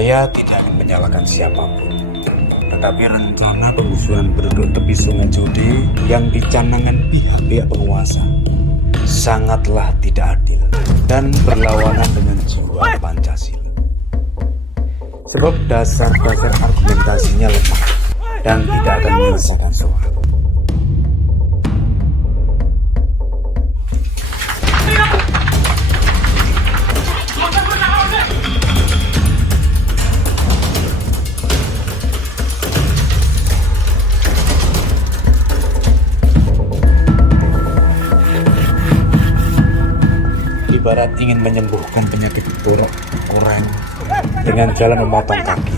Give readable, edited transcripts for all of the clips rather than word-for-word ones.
Saya tidak ingin menyalahkan siapapun, tetapi rencana penggusuran penduduk tepi Sungai Jode yang dicanangkan pihak-pihak penguasa sangatlah tidak adil dan berlawanan dengan jiwa Pancasila. Sebab dasar-dasar argumentasinya lemah dan tidak akan menyelesaikan soal. Ibarat ingin menyembuhkan penyakit borok koreng dengan jalan memotong kaki.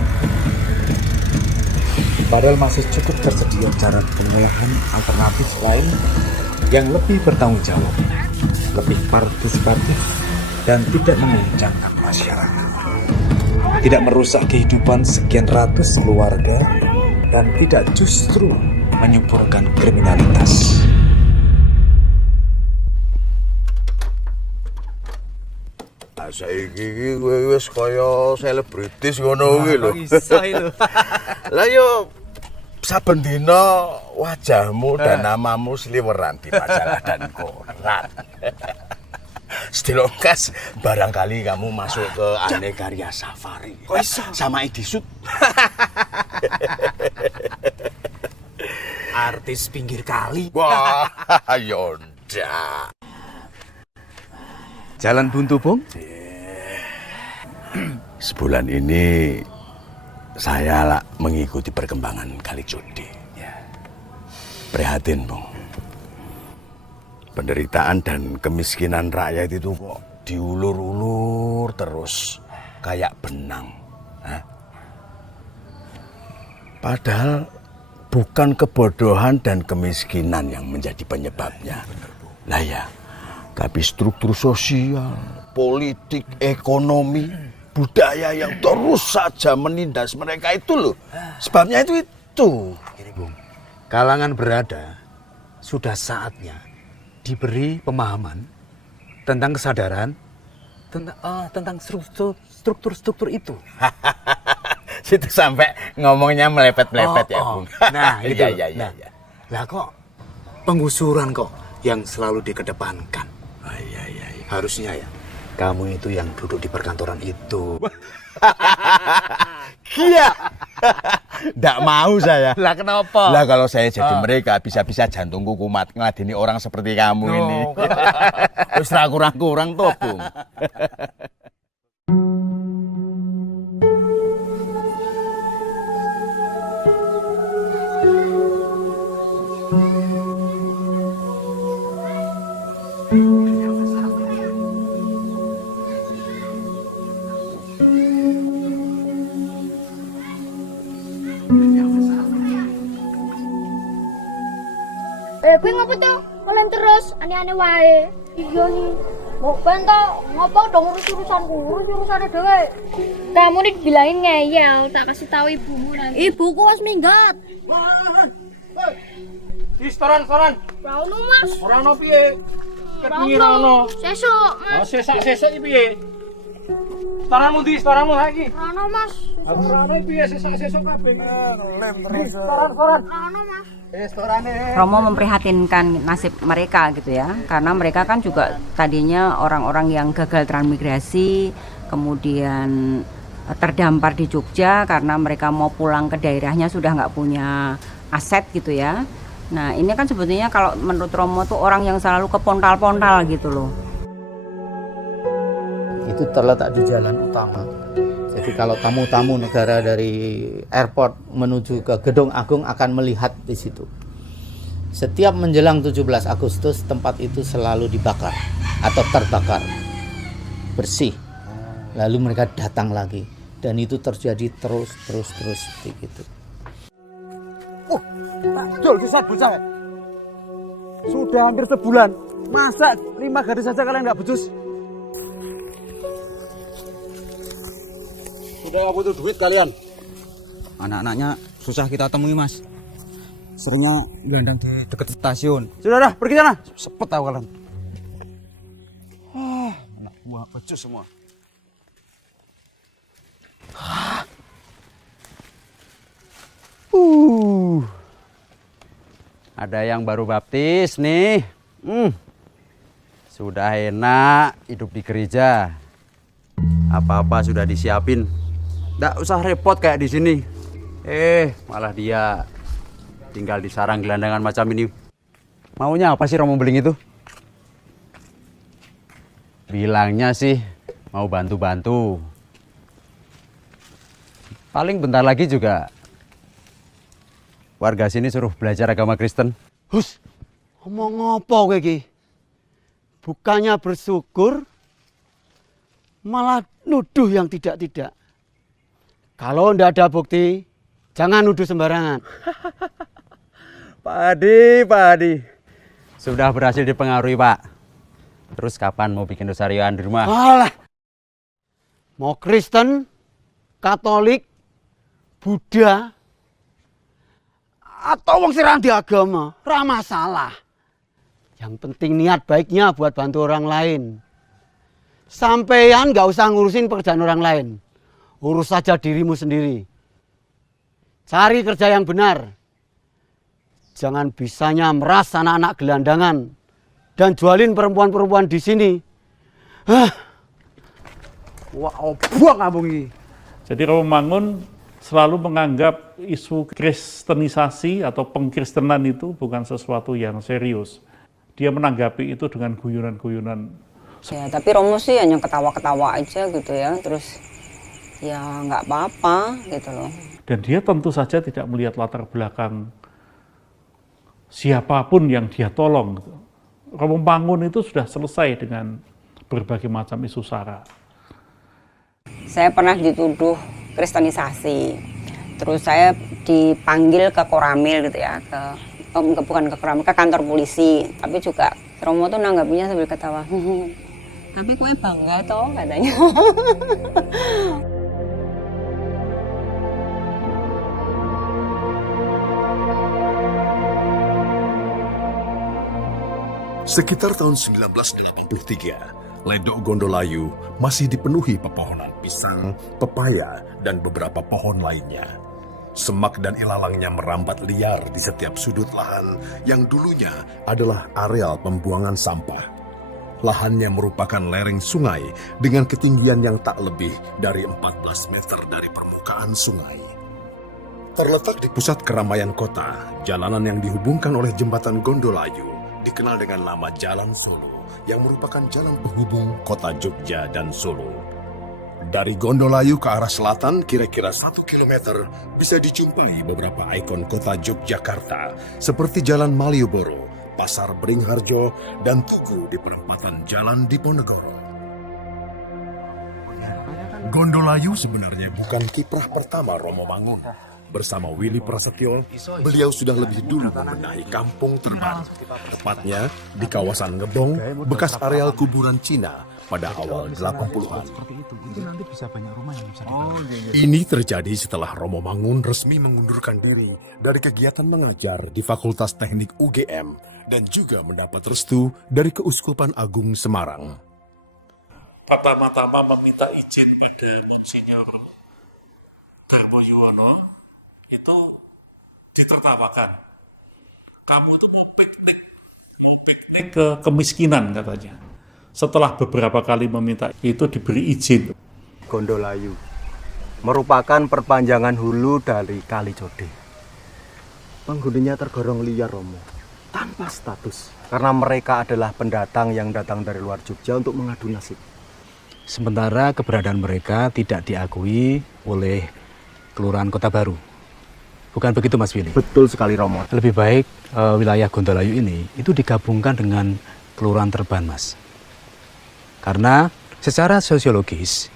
Padahal masih cukup tersedia cara pengolahan alternatif lain yang lebih bertanggung jawab, lebih partisipatif, dan tidak menguncangkan masyarakat. Tidak merusak kehidupan sekian ratus keluarga dan tidak justru menyuburkan kriminalitas. Saiki kowe wis kaya selebritis ngono kuwi lho. Iso lho. Lah yo saben dina wajahmu dan namamu sliweran di majalah dan koran. Stilongkas barangkali kamu masuk ke Anekarya Safari. Kok iso? Sama Edisut. Artis pinggir kali. Wah, yonda. Jalan buntu, Bung? Sebulan ini saya mengikuti perkembangan Kali Jode. Prihatin, Bung. Penderitaan dan kemiskinan rakyat itu kok diulur-ulur terus kayak benang. Padahal bukan kebodohan dan kemiskinan yang menjadi penyebabnya. Lah ya, tapi struktur sosial, politik, ekonomi, budaya yang terus saja menindas mereka itu loh. Sebabnya itu. Ini, Bung. Kalangan berada sudah saatnya diberi pemahaman tentang kesadaran tentang struktur itu. Situ sampai ngomongnya melepet-melepet ya, Bung. Nah, itu. Iya. Lah kok penggusuran kok yang selalu dikedepankan. Iya. Harusnya ya, kamu itu yang duduk di perkantoran itu. Iya. Nggak mau saya. Lah kenapa? Lah kalau saya jadi mereka bisa-bisa jantungku kumat ngeladeni orang seperti kamu ini. Terus kurang-kurang tuh, Bung. Kowe ngopo to? Ngelem terus, aneh-aneh wae. Iya nih. Kok ben to? Ngopo dong urus-urusanku? Urus-urusane dhewe. Kamu nih bilangin ngeyel, tak kasih tahu ibumu nanti. Ibuku wis minggat. Woi. Di storan. Ra ono, Mas. Ora ono piye? Ket wingi ra ono. Sesuk, Oh, Mas. sesuk iki piye? Storanmu saiki? Ra ono, Mas. Aku ora ono piye sesuk kabeh iki. Ngelem terus. Storan. Ra ono, Mas. Romo memprihatinkan nasib mereka gitu ya, karena mereka kan juga tadinya orang-orang yang gagal transmigrasi, kemudian terdampar di Jogja karena mereka mau pulang ke daerahnya sudah nggak punya aset gitu ya. Nah ini kan sebetulnya kalau menurut Romo tuh orang yang selalu kepontal-pontal gitu loh. Itu terletak di jalan utama. Jadi kalau tamu-tamu negara dari airport menuju ke Gedung Agung akan melihat di situ. Setiap menjelang 17 Agustus tempat itu selalu dibakar atau terbakar. Bersih. Lalu mereka datang lagi dan itu terjadi terus seperti itu. Takjol sisat bocah. Sudah hampir sebulan. Masa 5 gadis saja kalian nggak becus? Sudah nggak butuh duit kalian? Anak-anaknya susah kita temui, Mas. Seringnya gelandang di dekat stasiun. Sudah pergi sana. Sepet tahu kalian. Anak buah becus semua. Ada yang baru baptis nih. Sudah enak hidup di gereja. Apa-apa sudah disiapin. Nggak usah repot kayak di sini. Malah dia tinggal di sarang gelandangan macam ini. Maunya apa sih Romo Beling itu? Bilangnya sih mau bantu-bantu. Paling bentar lagi juga warga sini suruh belajar agama Kristen. Hus, ngomong apa kowe iki? Bukannya bersyukur, malah nuduh yang tidak-tidak. Kalau ndak ada bukti, jangan nuduh sembarangan. Pak Adi. Sudah berhasil dipengaruhi, Pak. Terus kapan mau bikin rosarian di rumah? Alah, mau Kristen, Katolik, Buddha, atau wong sirang di agama, ra masalah. Yang penting niat baiknya buat bantu orang lain. Sampean nggak usah ngurusin pekerjaan orang lain. Urus saja dirimu sendiri. Cari kerja yang benar. Jangan bisanya meras anak-anak gelandangan dan jualin perempuan-perempuan di sini. Wah, buang abung ini. Jadi Romomangun selalu menganggap isu kristenisasi atau pengkristenan itu bukan sesuatu yang serius. Dia menanggapi itu dengan guyonan-guyonan. Ya, tapi Romo sih hanya ketawa-ketawa aja gitu ya. Terus ya nggak apa-apa gitu loh. Dan dia tentu saja tidak melihat latar belakang siapapun yang dia tolong. Romomangun itu sudah selesai dengan berbagai macam isu sara. Saya pernah dituduh kristenisasi. Terus saya dipanggil ke Koramil gitu ya, bukan ke Koramil, ke kantor polisi. Tapi juga Romo tuh nanggapinya sambil ketawa. Tapi kue bangga toh katanya. Sekitar tahun 1983, Ledok Gondolayu masih dipenuhi pepohonan pisang, pepaya, dan beberapa pohon lainnya. Semak dan ilalangnya merambat liar di setiap sudut lahan yang dulunya adalah areal pembuangan sampah. Lahannya merupakan lereng sungai dengan ketinggian yang tak lebih dari 14 meter dari permukaan sungai. Terletak di pusat keramaian kota, jalanan yang dihubungkan oleh jembatan Gondolayu dikenal dengan nama Jalan Solo yang merupakan jalan penghubung kota Jogja dan Solo. Dari Gondolayu ke arah selatan kira-kira 1 kilometer bisa dijumpai beberapa ikon kota Yogyakarta seperti Jalan Malioboro, Pasar Beringharjo, dan Tugu di perempatan Jalan Diponegoro. Gondolayu sebenarnya bukan kiprah pertama Romomangun. Bersama Willy Prasetyo, beliau sudah lebih dulu membenahi Kampung Terban, tepatnya di kawasan Ngebong, bekas areal kuburan Cina pada awal 80-an. Ini terjadi setelah Romomangun resmi mengundurkan diri dari kegiatan mengajar di Fakultas Teknik UGM dan juga mendapat restu dari Keuskupan Agung Semarang. Pertama-tama meminta izin pada Monsinyur Darmo Yuwono, itu ditertawakan. Kamu itu mau piknik ke kemiskinan katanya. Setelah beberapa kali meminta itu diberi izin. Gondolayu merupakan perpanjangan hulu dari Kali Jode. Penghuninya tergolong liar, Romo, tanpa status. Karena mereka adalah pendatang yang datang dari luar Jogja untuk mengadu nasib. Sementara keberadaan mereka tidak diakui oleh Kelurahan Kota Baru. Bukan begitu Mas Willy? Betul sekali Romo. Lebih baik wilayah Gondolayu ini itu digabungkan dengan Kelurahan Terban, Mas. Karena secara sosiologis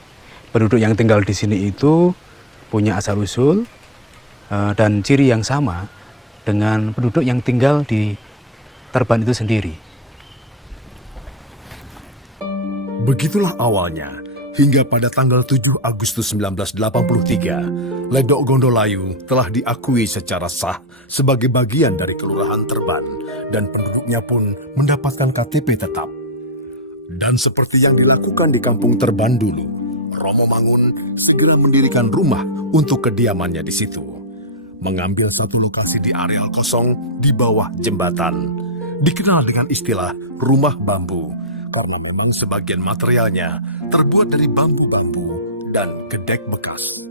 penduduk yang tinggal di sini itu punya asal-usul dan ciri yang sama dengan penduduk yang tinggal di Terban itu sendiri. Begitulah awalnya. Hingga pada tanggal 7 Agustus 1983, Ledok Gondolayu telah diakui secara sah sebagai bagian dari Kelurahan Terban dan penduduknya pun mendapatkan KTP tetap. Dan seperti yang dilakukan di Kampung Terban dulu, Romomangun segera mendirikan rumah untuk kediamannya di situ. mengambil satu lokasi di areal kosong di bawah jembatan. Dikenal dengan istilah rumah bambu, karena memang sebagian materialnya terbuat dari bambu-bambu dan gedek bekas.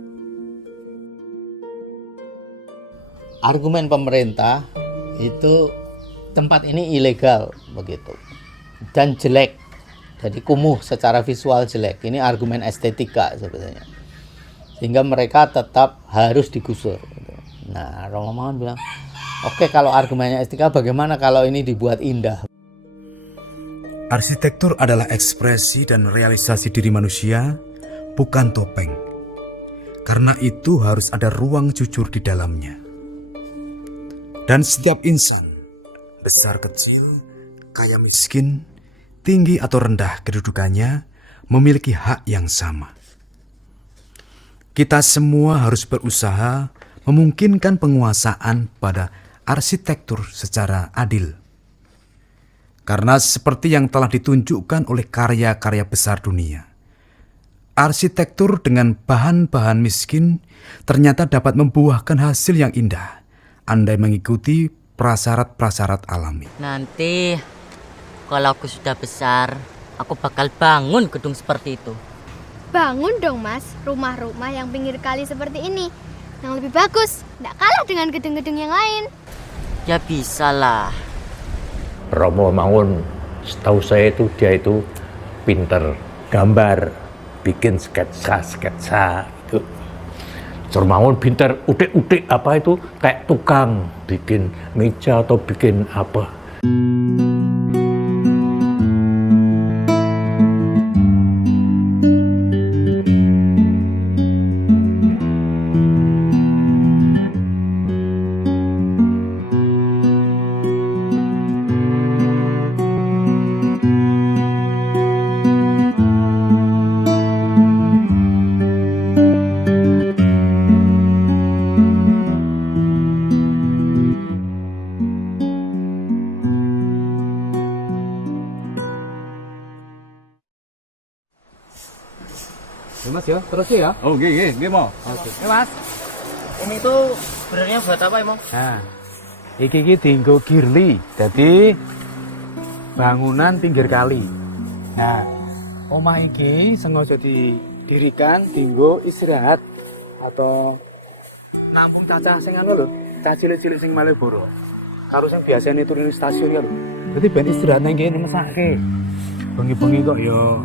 Argumen pemerintah itu tempat ini ilegal begitu dan jelek, jadi kumuh secara visual jelek. Ini argumen estetika sebetulnya, sehingga mereka tetap harus digusur. Nah, Romo Mangun bilang, oke, kalau argumennya estetika, bagaimana kalau ini dibuat indah? Arsitektur adalah ekspresi dan realisasi diri manusia, bukan topeng. Karena itu harus ada ruang jujur di dalamnya. Dan setiap insan, besar kecil, kaya miskin, tinggi atau rendah kedudukannya, memiliki hak yang sama. Kita semua harus berusaha memungkinkan penguasaan pada arsitektur secara adil. Karena seperti yang telah ditunjukkan oleh karya-karya besar dunia, arsitektur dengan bahan-bahan miskin ternyata dapat membuahkan hasil yang indah, andai mengikuti prasyarat-prasyarat alami. Nanti kalau aku sudah besar, aku bakal bangun gedung seperti itu. Bangun dong Mas, rumah-rumah yang pinggir kali seperti ini, yang lebih bagus, tidak kalah dengan gedung-gedung yang lain. Ya bisa lah. Romo Mangun, setahu saya itu dia itu pinter gambar, bikin sketsa itu. Mangun pinter utik-utik apa itu, kayak tukang bikin meja atau bikin apa. Ya Mas ya, terus ya. Oh, nggih, mau. Oke. Mas. Ini tuh sebenarnya buat apa emang? Nah, iki dienggo girly, jadi bangunan pinggir kali. Nah, omah iki sengaja didirikan dienggo istirahat atau nampung cacah sing anu lho, cah cilik-cilik sing Malioboro. Karo sing biasane turun stasiun ya lho. Dadi ben istirahat nang kene mesake. Bengi-bengi kok ya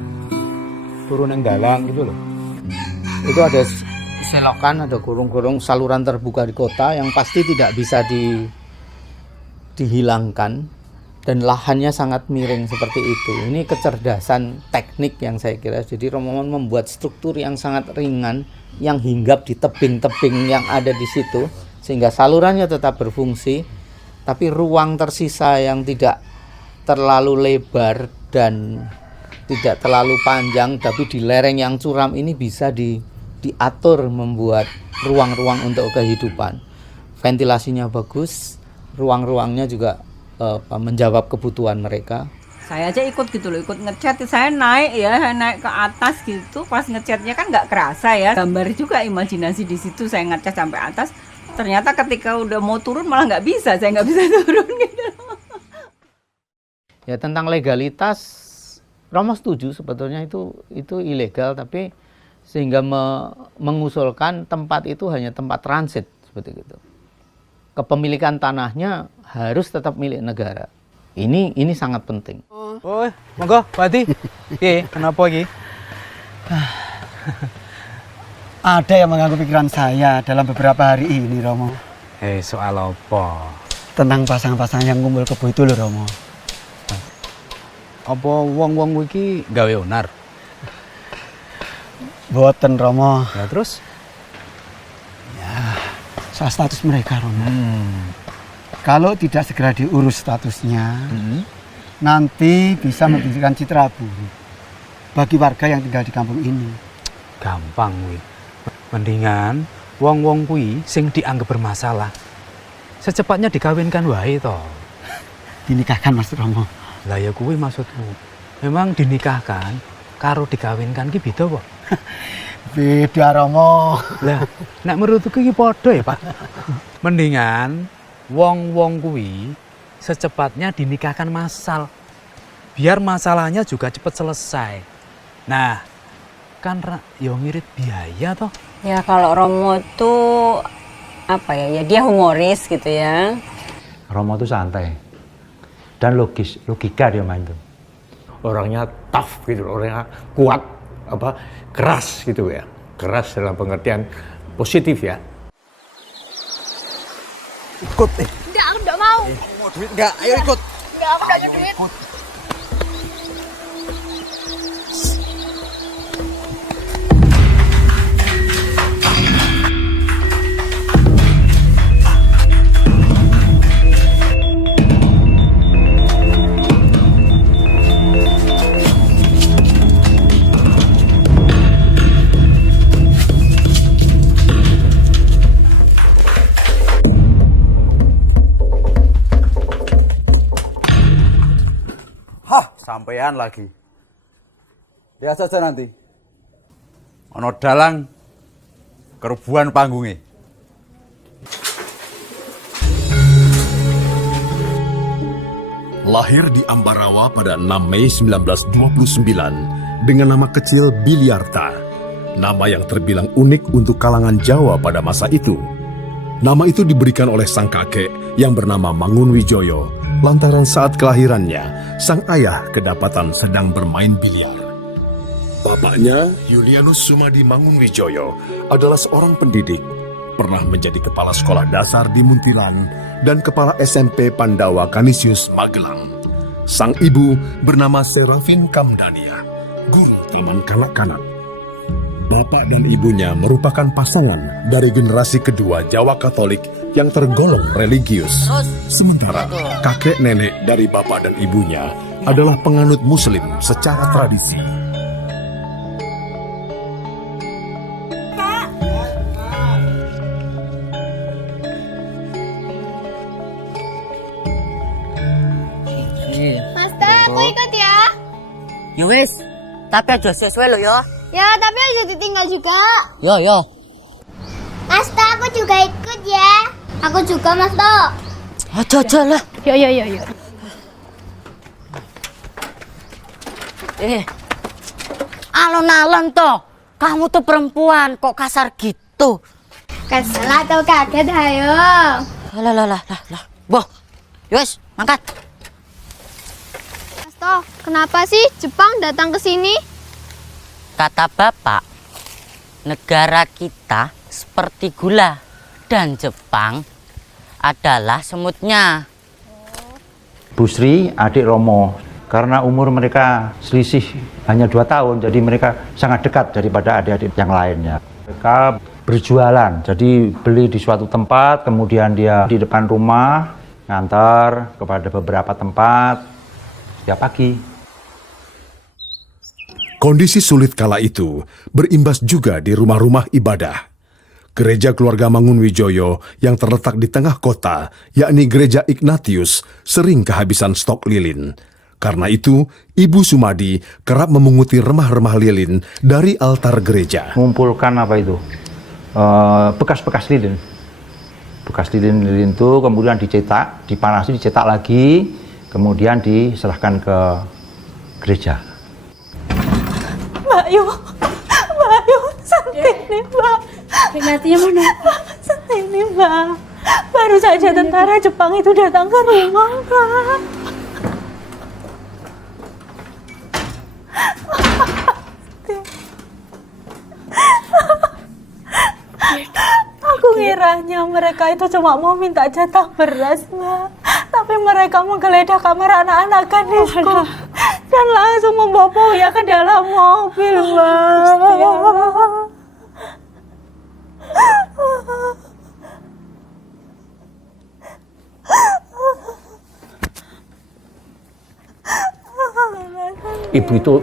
turun nang dalan gitu loh. Itu ada selokan, ada gorong-gorong saluran terbuka di kota yang pasti tidak bisa dihilangkan, dan lahannya sangat miring seperti itu. Ini kecerdasan teknik yang saya kira. Jadi Romo Mangun membuat struktur yang sangat ringan yang hinggap di tebing-tebing yang ada di situ, sehingga salurannya tetap berfungsi, tapi ruang tersisa yang tidak terlalu lebar dan tidak terlalu panjang, tapi di lereng yang curam ini bisa diatur, membuat ruang-ruang untuk kehidupan. Ventilasinya bagus, ruang-ruangnya juga menjawab kebutuhan mereka. Saya aja ikut gitu loh, ikut ngecat. Saya naik ke atas gitu. Pas ngecatnya kan nggak kerasa ya. Gambar juga imajinasi di situ. Saya ngecat sampai atas. Ternyata ketika udah mau turun malah nggak bisa. Saya nggak bisa turun gitu. Ya, tentang legalitas, Romo setuju sebetulnya itu ilegal, tapi sehingga mengusulkan tempat itu hanya tempat transit seperti itu. Kepemilikan tanahnya harus tetap milik negara. Ini sangat penting. Oh, monggo, Pak Adi. Kenapa iki? Ada yang mengganggu pikiran saya dalam beberapa hari ini, Romo. Soal apa? Tentang pasangan-pasangan yang ngumpul kebo itu loh, Romo. Apa wong-wong iki gawe onar? Boten, Romo. Ya terus? Ya, soal status mereka, Romo. Kalau tidak segera diurus statusnya, nanti bisa memberikan citra buruk bagi warga yang tinggal di kampung ini. Gampang kuwi. Mendingan wong-wong kuwi sing dianggap bermasalah secepatnya dikawinkan wae to. Dinikahkan, Mas Romo. Lah ya kuwi maksudku. Memang dinikahkan karo dikawinkan ki beda kok. Beda Romo. Lah, nek menurutku iki padha ya, Pak. Mendingan wong-wong kuwi secepatnya dinikahkan massal. Biar masalahnya juga cepet selesai. Nah, kan yo ngirit biaya toh. Ya kalau Romo tuh apa ya dia humoris gitu ya. Romo tuh santai dan logika dia main tuh. Orangnya tough gitu, orangnya kuat, keras gitu ya. Keras dalam pengertian positif ya. Ikut Enggak, aku enggak mau. Kamu mau duit enggak? Ayo ikut. Enggak, aku enggak mau duit. Ikut. Sampean lagi. Lihat saja nanti. Ono dalang kerubuhan panggungnya. Lahir di Ambarawa pada 6 Mei 1929 dengan nama kecil Biliarta, nama yang terbilang unik untuk kalangan Jawa pada masa itu. Nama itu diberikan oleh sang kakek yang bernama Mangunwijoyo lantaran saat kelahirannya, sang ayah kedapatan sedang bermain biliar. Bapaknya, Julianus Sumadi Mangunwijoyo, adalah seorang pendidik, pernah menjadi kepala sekolah dasar di Muntilan dan kepala SMP Pandawa Kanisius Magelang. Sang ibu bernama Serafin Kamdania, guru taman kanak-kanak. Bapak dan ibunya merupakan pasangan dari generasi kedua Jawa Katolik yang tergolong religius. Sementara kakek nenek dari bapak dan ibunya adalah penganut Muslim secara tradisi. Mas To, aku ikut ya. Ya wes, tapi aja sesuai lo ya. Ya, tapi aja ditinggal juga. Yo. Mas To, aku juga ikut ya. Aku juga, Mas To. Aja lah. Yo. Alon-alon toh. Kamu tuh perempuan kok kasar gitu. Kesel atau kaget, ayo. Lah. Boh. Yowes, mangkat. Mas To, kenapa sih Jepang datang ke sini? Kata Bapak, negara kita seperti gula dan Jepang adalah semutnya. Bu Sri, adik Romo, karena umur mereka selisih hanya 2 tahun, jadi mereka sangat dekat daripada adik-adik yang lainnya. Mereka berjualan, jadi beli di suatu tempat, kemudian dia di depan rumah, ngantar kepada beberapa tempat setiap pagi. Kondisi sulit kala itu berimbas juga di rumah-rumah ibadah. Gereja keluarga Mangunwijoyo yang terletak di tengah kota, yakni Gereja Ignatius, sering kehabisan stok lilin. Karena itu, Ibu Sumadi kerap memunguti remah-remah lilin dari altar gereja. Mengumpulkan apa itu? Bekas-bekas lilin. Bekas lilin itu kemudian dicetak, dipanasi, dicetak lagi, kemudian diserahkan ke gereja. Mbak Yu, santini Mbak. Peringatinya mana? Santini Mbak. Baru saja tentara Jepang itu datang ke rumah Mbak. Aku ngiranya mereka itu cuma mau minta jatah beras Mbak. Tapi mereka menggeledah kamar anak-anak gadisku dan langsung memboboknya ke dalam mobil, Mbak. Ibu itu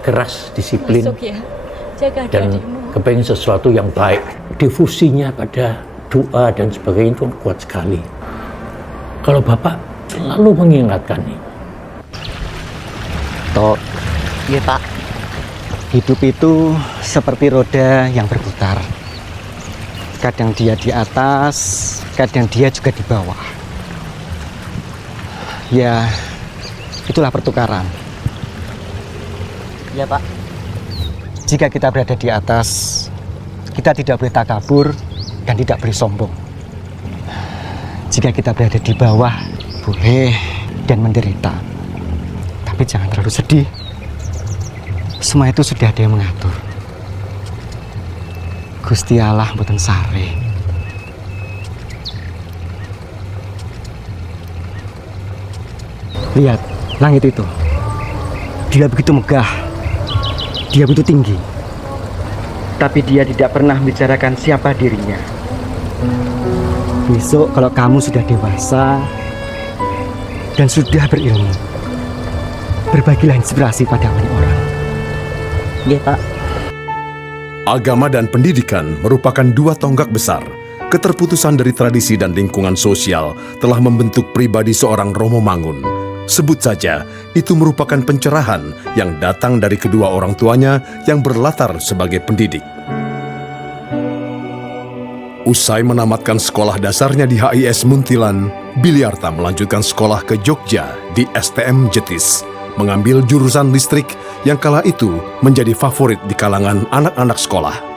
keras, disiplin, Masuk ya, jaga dan dirimu. kepengen sesuatu yang baik. Devosinya pada doa dan sebagainya itu kuat sekali. Kalau Bapak selalu mengingatkan ini. Tok, iya Pak. Hidup itu seperti roda yang berputar. Kadang dia di atas, kadang dia juga di bawah. Ya, itulah pertukaran. Ya Pak. Jika kita berada di atas, kita tidak boleh takabur dan tidak boleh sombong. Jika kita berada di bawah, boleh dan menderita. Tapi jangan terlalu sedih. Semua itu sudah ada yang mengatur. Gusti Allah mboten sare. Lihat langit itu. Dia begitu megah. Dia begitu tinggi. Tapi dia tidak pernah membicarakan siapa dirinya. Besok kalau kamu sudah dewasa dan sudah berilmu, berbagilah inspirasi pada banyak orang. Iya Pak. Agama dan pendidikan merupakan dua tonggak besar. Keterputusan dari tradisi dan lingkungan sosial telah membentuk pribadi seorang Romo Mangun. Sebut saja, itu merupakan pencerahan yang datang dari kedua orang tuanya yang berlatar sebagai pendidik. Usai menamatkan sekolah dasarnya di HIS Muntilan, Biliarta melanjutkan sekolah ke Jogja di STM Jetis, mengambil jurusan listrik yang kala itu menjadi favorit di kalangan anak-anak sekolah.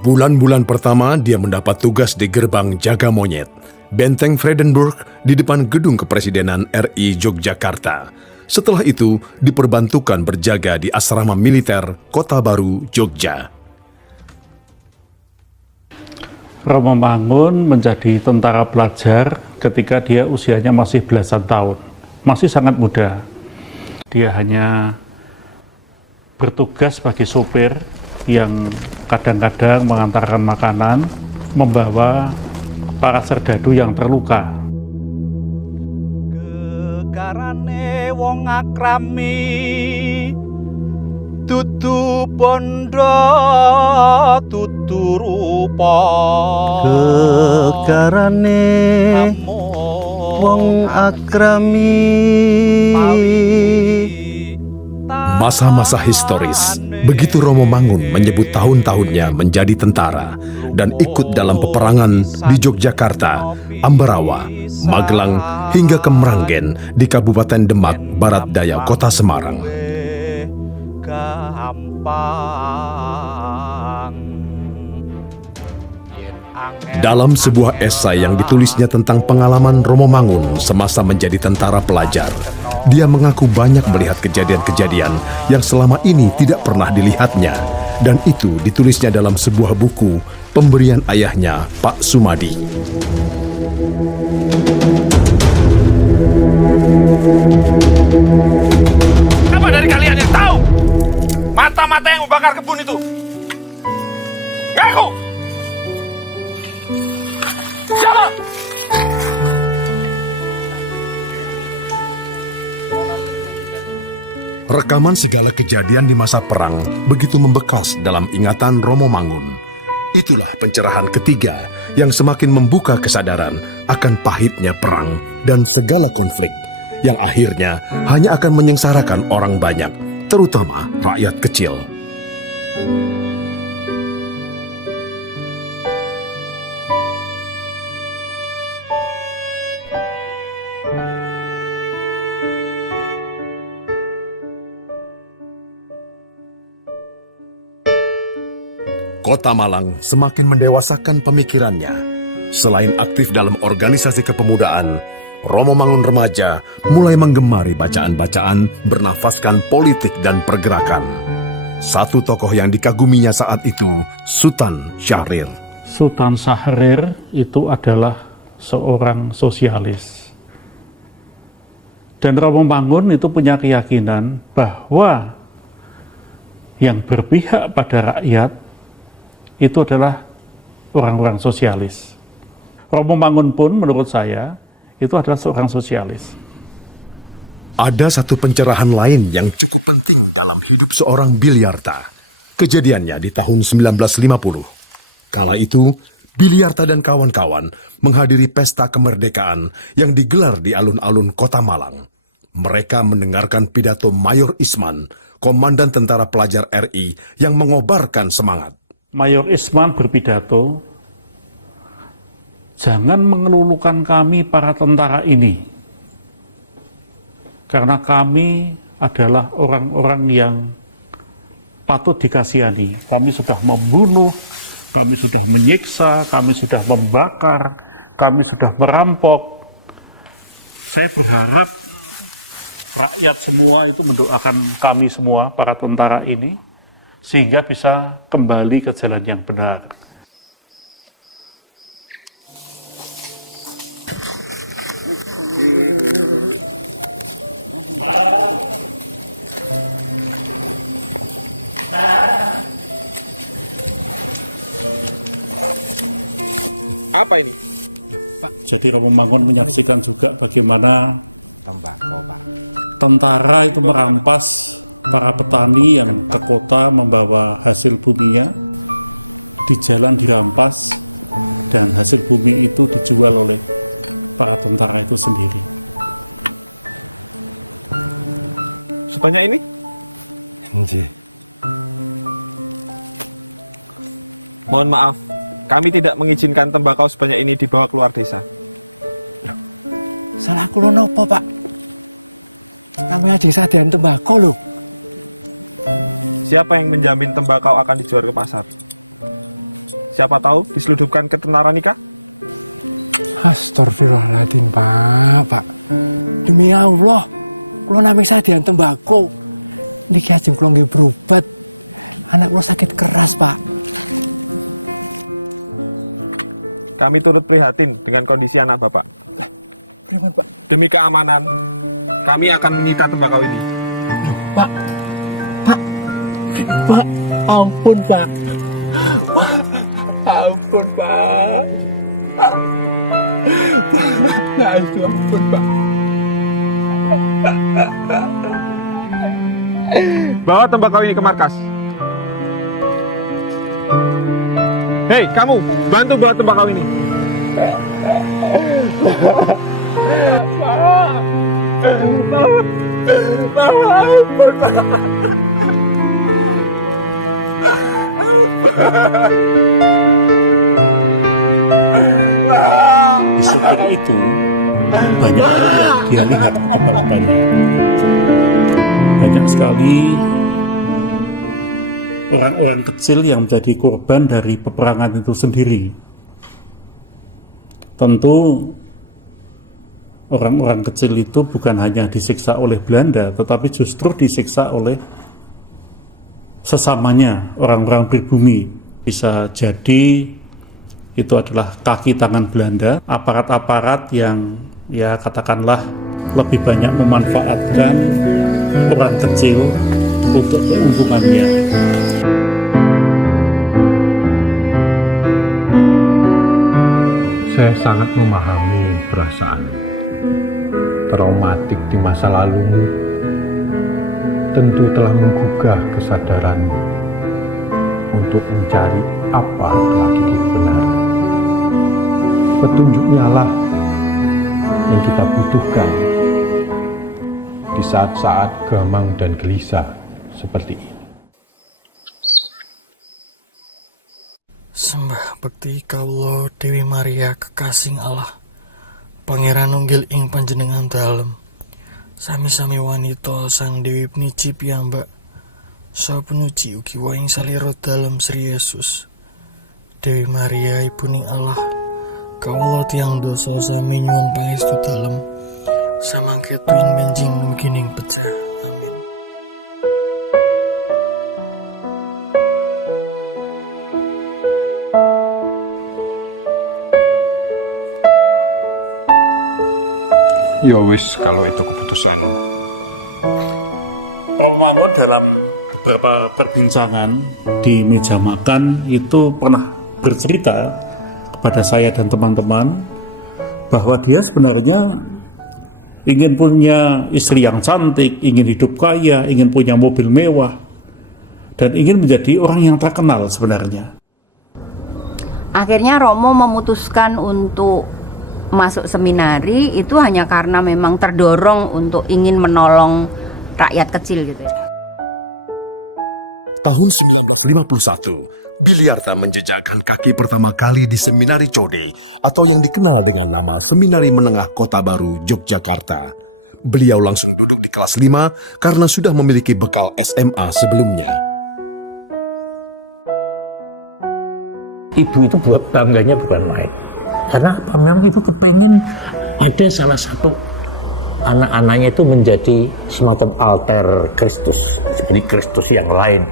Bulan-bulan pertama dia mendapat tugas di gerbang jaga monyet, Benteng Vredenburg di depan gedung kepresidenan RI Yogyakarta. Setelah itu diperbantukan berjaga di asrama militer Kota Baru, Jogja. Romo Mangun menjadi tentara pelajar ketika dia usianya masih belasan tahun, masih sangat muda. Dia hanya bertugas sebagai sopir yang kadang-kadang mengantarkan makanan, membawa para serdadu yang terluka. Gegarane wong akrami tutu bondo tutu rupa. Gegarane wong akrami. Masa-masa historis, begitu Romo Mangun menyebut tahun-tahunnya menjadi tentara dan ikut dalam peperangan di Yogyakarta, Ambarawa, Magelang, hingga ke Meranggen di Kabupaten Demak, Barat Daya Kota Semarang. Dalam sebuah esai yang ditulisnya tentang pengalaman Romo Mangun semasa menjadi tentara pelajar, dia mengaku banyak melihat kejadian-kejadian yang selama ini tidak pernah dilihatnya, dan itu ditulisnya dalam sebuah buku pemberian ayahnya, Pak Sumadi. Apa dari kalian yang tahu mata-mata yang membakar kebun itu? Ngaku! Siapa? Rekaman segala kejadian di masa perang begitu membekas dalam ingatan Romo Mangun. Itulah pencerahan ketiga yang semakin membuka kesadaran akan pahitnya perang dan segala konflik yang akhirnya hanya akan menyengsarakan orang banyak, terutama rakyat kecil. Kota Malang semakin mendewasakan pemikirannya. Selain aktif dalam organisasi kepemudaan, Romo Mangun remaja mulai menggemari bacaan-bacaan bernafaskan politik dan pergerakan. Satu tokoh yang dikaguminya saat itu, Sultan Syahrir. Sultan Syahrir itu adalah seorang sosialis. Dan Romo Mangun itu punya keyakinan bahwa yang berpihak pada rakyat itu adalah orang-orang sosialis. Romo Mangun pun menurut saya itu adalah seorang sosialis. Ada satu pencerahan lain yang cukup penting dalam hidup seorang Bilyarta. Kejadiannya di tahun 1950. Kala itu, Bilyarta dan kawan-kawan menghadiri pesta kemerdekaan yang digelar di alun-alun Kota Malang. Mereka mendengarkan pidato Mayor Isman, Komandan Tentara Pelajar RI yang mengobarkan semangat. Mayor Isman berpidato, jangan mengelulukan kami para tentara ini, karena kami adalah orang-orang yang patut dikasihani. Kami sudah membunuh, kami sudah menyiksa, kami sudah membakar, kami sudah merampok. Saya berharap rakyat semua itu mendoakan kami semua, para tentara ini, sehingga bisa kembali ke jalan yang benar. Apa ini? Jadi Romo Mangun menyaksikan juga bagaimana Tembakau, Pak. tentara itu merampas para petani yang ke kota membawa hasil buminya, di jalan dirampas, dan hasil bumi itu dijual oleh para tentara itu sendiri. Sebanyak ini? Mohon maaf, kami tidak mengizinkan tembakau sebanyak ini dibawa keluar desa. Salah kula nopo, Pak? Kami ajeng sadean tembakau lho. Siapa yang menjamin tembakau akan dijual ke pasar? Siapa tahu diseludupkan ke tentara nikah? Astagfirullahaladzim, Pak. Demi Allah, kula namung sadean tembakau. Niki ajeng kula nggih berobat. Anak kula sakit keras, Pak. Kami turut prihatin dengan kondisi anak Bapak. Pripun, Pak? Demi keamanan, kami akan menyita tembakau ini. Pak, ampun, Pak. Ampun, Pak. Ampun, Pak. Bawa tembakau ini ke markas. Hei, kamu, bantu bawa tembakau ini. Ampun, Pak. Di supir itu banyak yang dia lihat bapak-bapaknya. Banyak sekali orang-orang kecil yang menjadi korban dari peperangan itu sendiri. Tentu orang-orang kecil itu bukan hanya disiksa oleh Belanda, tetapi justru disiksa oleh sesamanya, orang-orang pribumi. Bisa jadi itu adalah kaki tangan Belanda, aparat-aparat yang ya katakanlah lebih banyak memanfaatkan orang kecil untuk keuntungannya. Saya sangat memahami perasaan traumatik di masa lalumu, tentu telah menggugah kesadaranmu untuk mencari apa hakiki kebenaran. Petunjuknya lah yang kita butuhkan di saat-saat gamang dan gelisah seperti ini. Sembah bekti kawula Dewi Maria kekasing Allah, Pangeran Nunggil ing panjenengan dalem, sami-sami wanita sang Dewi Penici piyambak, saha penuji ugi waing salira dalem Sri Yesus. Dewi Maria ibuning Allah, kawula tiyang dosa sami nyuwun pangestu dalem, samangke tuwin benjing mugining pecah. Amin. Ya wis, kalau itu keputusanmu. Romo Mangun dalam beberapa perbincangan di meja makan itu pernah bercerita kepada saya dan teman-teman bahwa dia sebenarnya ingin punya istri yang cantik, ingin hidup kaya, ingin punya mobil mewah, dan ingin menjadi orang yang terkenal sebenarnya. Akhirnya Romo memutuskan untuk masuk seminari itu hanya karena memang terdorong untuk ingin menolong rakyat kecil gitu ya. Tahun 1951, Biliarta menjejakkan kaki pertama kali di Seminari Code atau yang dikenal dengan nama Seminari Menengah Kota Baru, Yogyakarta. Beliau langsung duduk di kelas 5 karena sudah memiliki bekal SMA sebelumnya. Ibu itu bangganya bukan main. Karena apa? Memang ibu kepengen ada salah satu anak-anaknya itu menjadi semacam alter Kristus, seperti Kristus yang lain.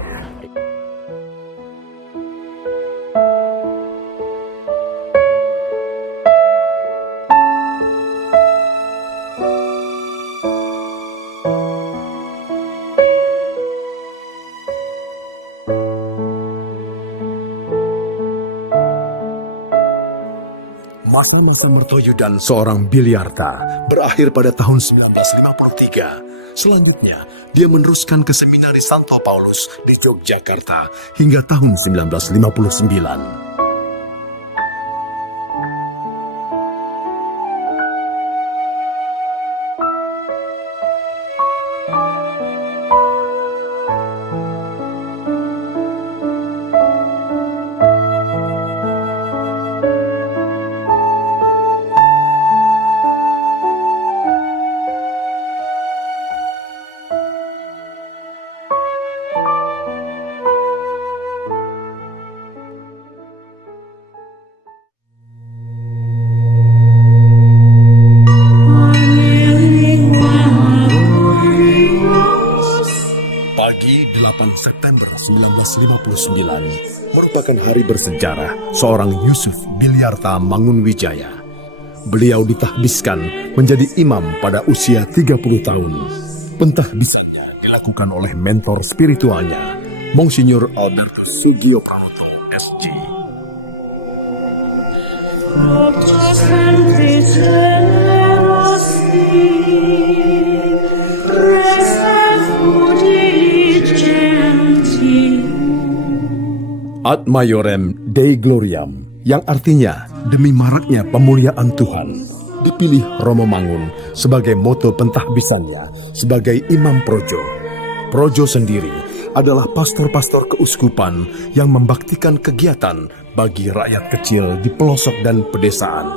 Masa-masa mertoyudan seorang Biliarta berakhir pada tahun 1953. Selanjutnya, dia meneruskan ke Seminari Santo Paulus di Yogyakarta hingga tahun 1959. Pagi 8 September 1959 merupakan hari bersejarah seorang Yusuf Biliarta Mangunwijaya. Beliau ditahbiskan menjadi imam pada usia 30 tahun. Pentahbisannya dilakukan oleh mentor spiritualnya, Monsinyur Albertus Sugio Pranoto, SJ. Ad Maiorem Dei Gloriam, yang artinya demi maraknya pemuliaan Tuhan, dipilih Romo Mangun sebagai moto pentahbisannya sebagai imam projo. Projo sendiri adalah pastor-pastor keuskupan yang membaktikan kegiatan bagi rakyat kecil di pelosok dan pedesaan.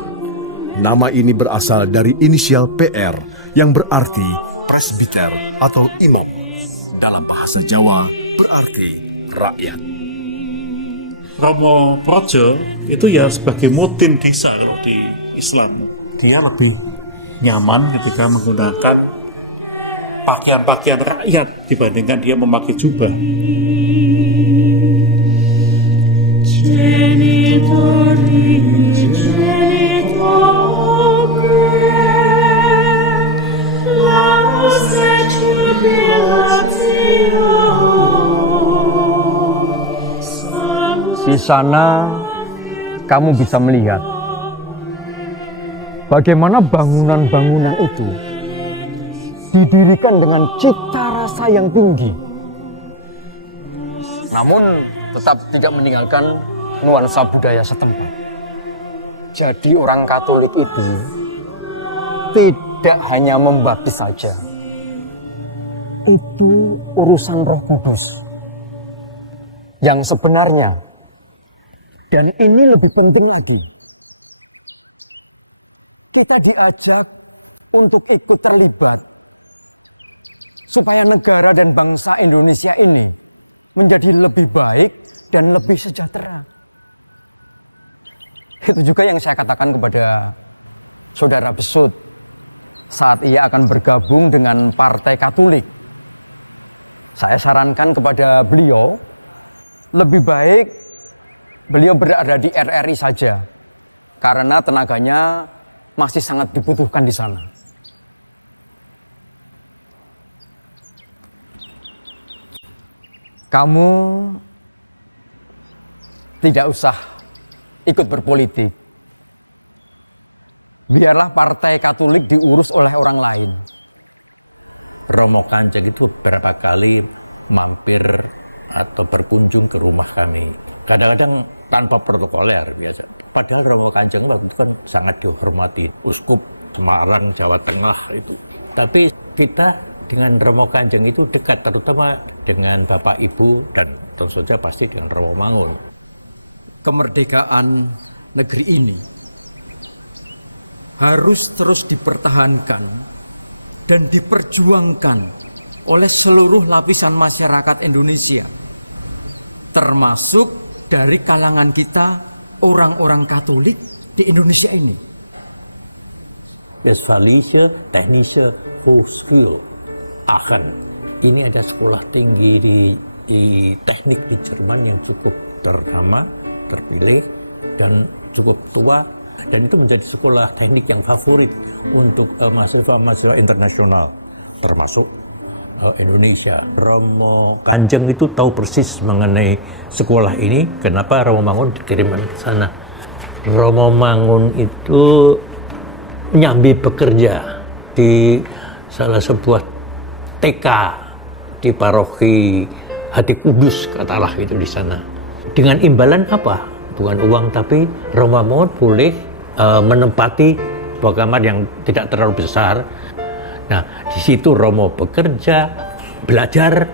Nama ini berasal dari inisial PR yang berarti presbiter atau imam. Dalam bahasa Jawa berarti rakyat. Romo Projo itu ya sebagai mutin desa kalau di Islam. Dia lebih nyaman ketika menggunakan pakaian-pakaian rakyat dibandingkan dia memakai jubah. Di sana kamu bisa melihat bagaimana bangunan-bangunan itu didirikan dengan cita rasa yang tinggi, namun tetap tidak meninggalkan nuansa budaya setempat. Jadi orang Katolik itu tidak hanya membaptis saja, itu urusan Roh Kudus yang sebenarnya. Dan ini lebih penting lagi, kita diajak untuk ikut terlibat supaya negara dan bangsa Indonesia ini menjadi lebih baik dan lebih sejahtera. Itu juga yang saya katakan kepada Saudara Besut saat ia akan bergabung dengan Partai Katolik. Saya sarankan kepada beliau, lebih baik beliau berada di RRI saja, karena tenaganya masih sangat dibutuhkan di sana. Kamu tidak usah ikut berpolitik. Biarlah Partai Katolik diurus oleh orang lain. Romo Kanjeng itu beberapa kali mampir atau berkunjung ke rumah kami. Kadang-kadang tanpa protokoler biasa. Padahal Romo Kanjeng waktu itu kan sangat dihormati. Uskup Semarang, Jawa Tengah itu. Tapi kita dengan Romo Kanjeng itu dekat, terutama dengan Bapak Ibu dan tentu saja pasti dengan Romo Mangun. Kemerdekaan negeri ini harus terus dipertahankan dan diperjuangkan oleh seluruh lapisan masyarakat Indonesia, termasuk dari kalangan kita orang-orang Katolik di Indonesia ini. Westfälische Technische Hochschule Aachen. Ini ada sekolah tinggi di teknik di Jerman yang cukup ternama, terpilih dan cukup tua, dan itu menjadi sekolah teknik yang favorit untuk mahasiswa-mahasiswa internasional termasuk Indonesia. Romo Kanjeng itu tahu persis mengenai sekolah ini, kenapa Romo Mangun dikirimkan ke sana. Romo Mangun itu nyambi bekerja di salah sebuah TK di paroki Hati Kudus, katalah itu di sana. Dengan imbalan apa? Bukan uang, tapi Romo Mangun boleh menempati sebuah kamar yang tidak terlalu besar. Nah, di situ Romo bekerja, belajar,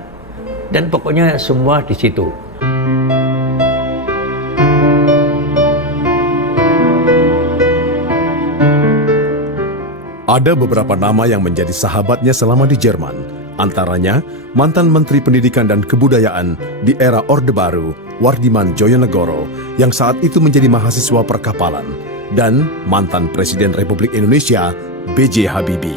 dan pokoknya semua di situ. Ada beberapa nama yang menjadi sahabatnya selama di Jerman, antaranya mantan Menteri Pendidikan dan Kebudayaan di era Orde Baru, Wardiman Joyonegoro, yang saat itu menjadi mahasiswa perkapalan, dan mantan Presiden Republik Indonesia, B.J. Habibie.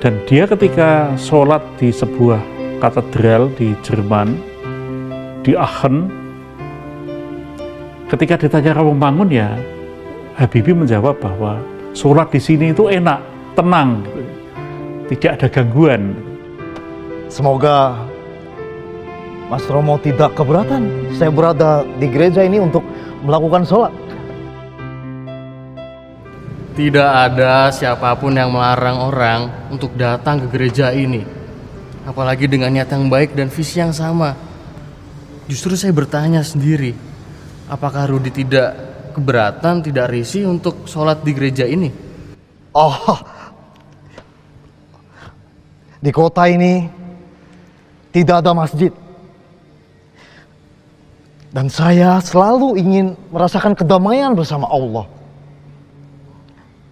Dan dia ketika sholat di sebuah katedral di Jerman, di Aachen, ketika ditanya Romo Mangun, ya Habibie menjawab bahwa sholat di sini itu enak, tenang, tidak ada gangguan. Semoga Mas Romo tidak keberatan saya berada di gereja ini untuk melakukan sholat. Tidak ada siapapun yang melarang orang untuk datang ke gereja ini, apalagi dengan niat yang baik dan visi yang sama. Justru saya bertanya sendiri, apakah Rudi tidak keberatan, tidak risih untuk sholat di gereja ini? Oh, di kota ini tidak ada masjid. Dan saya selalu ingin merasakan kedamaian bersama Allah.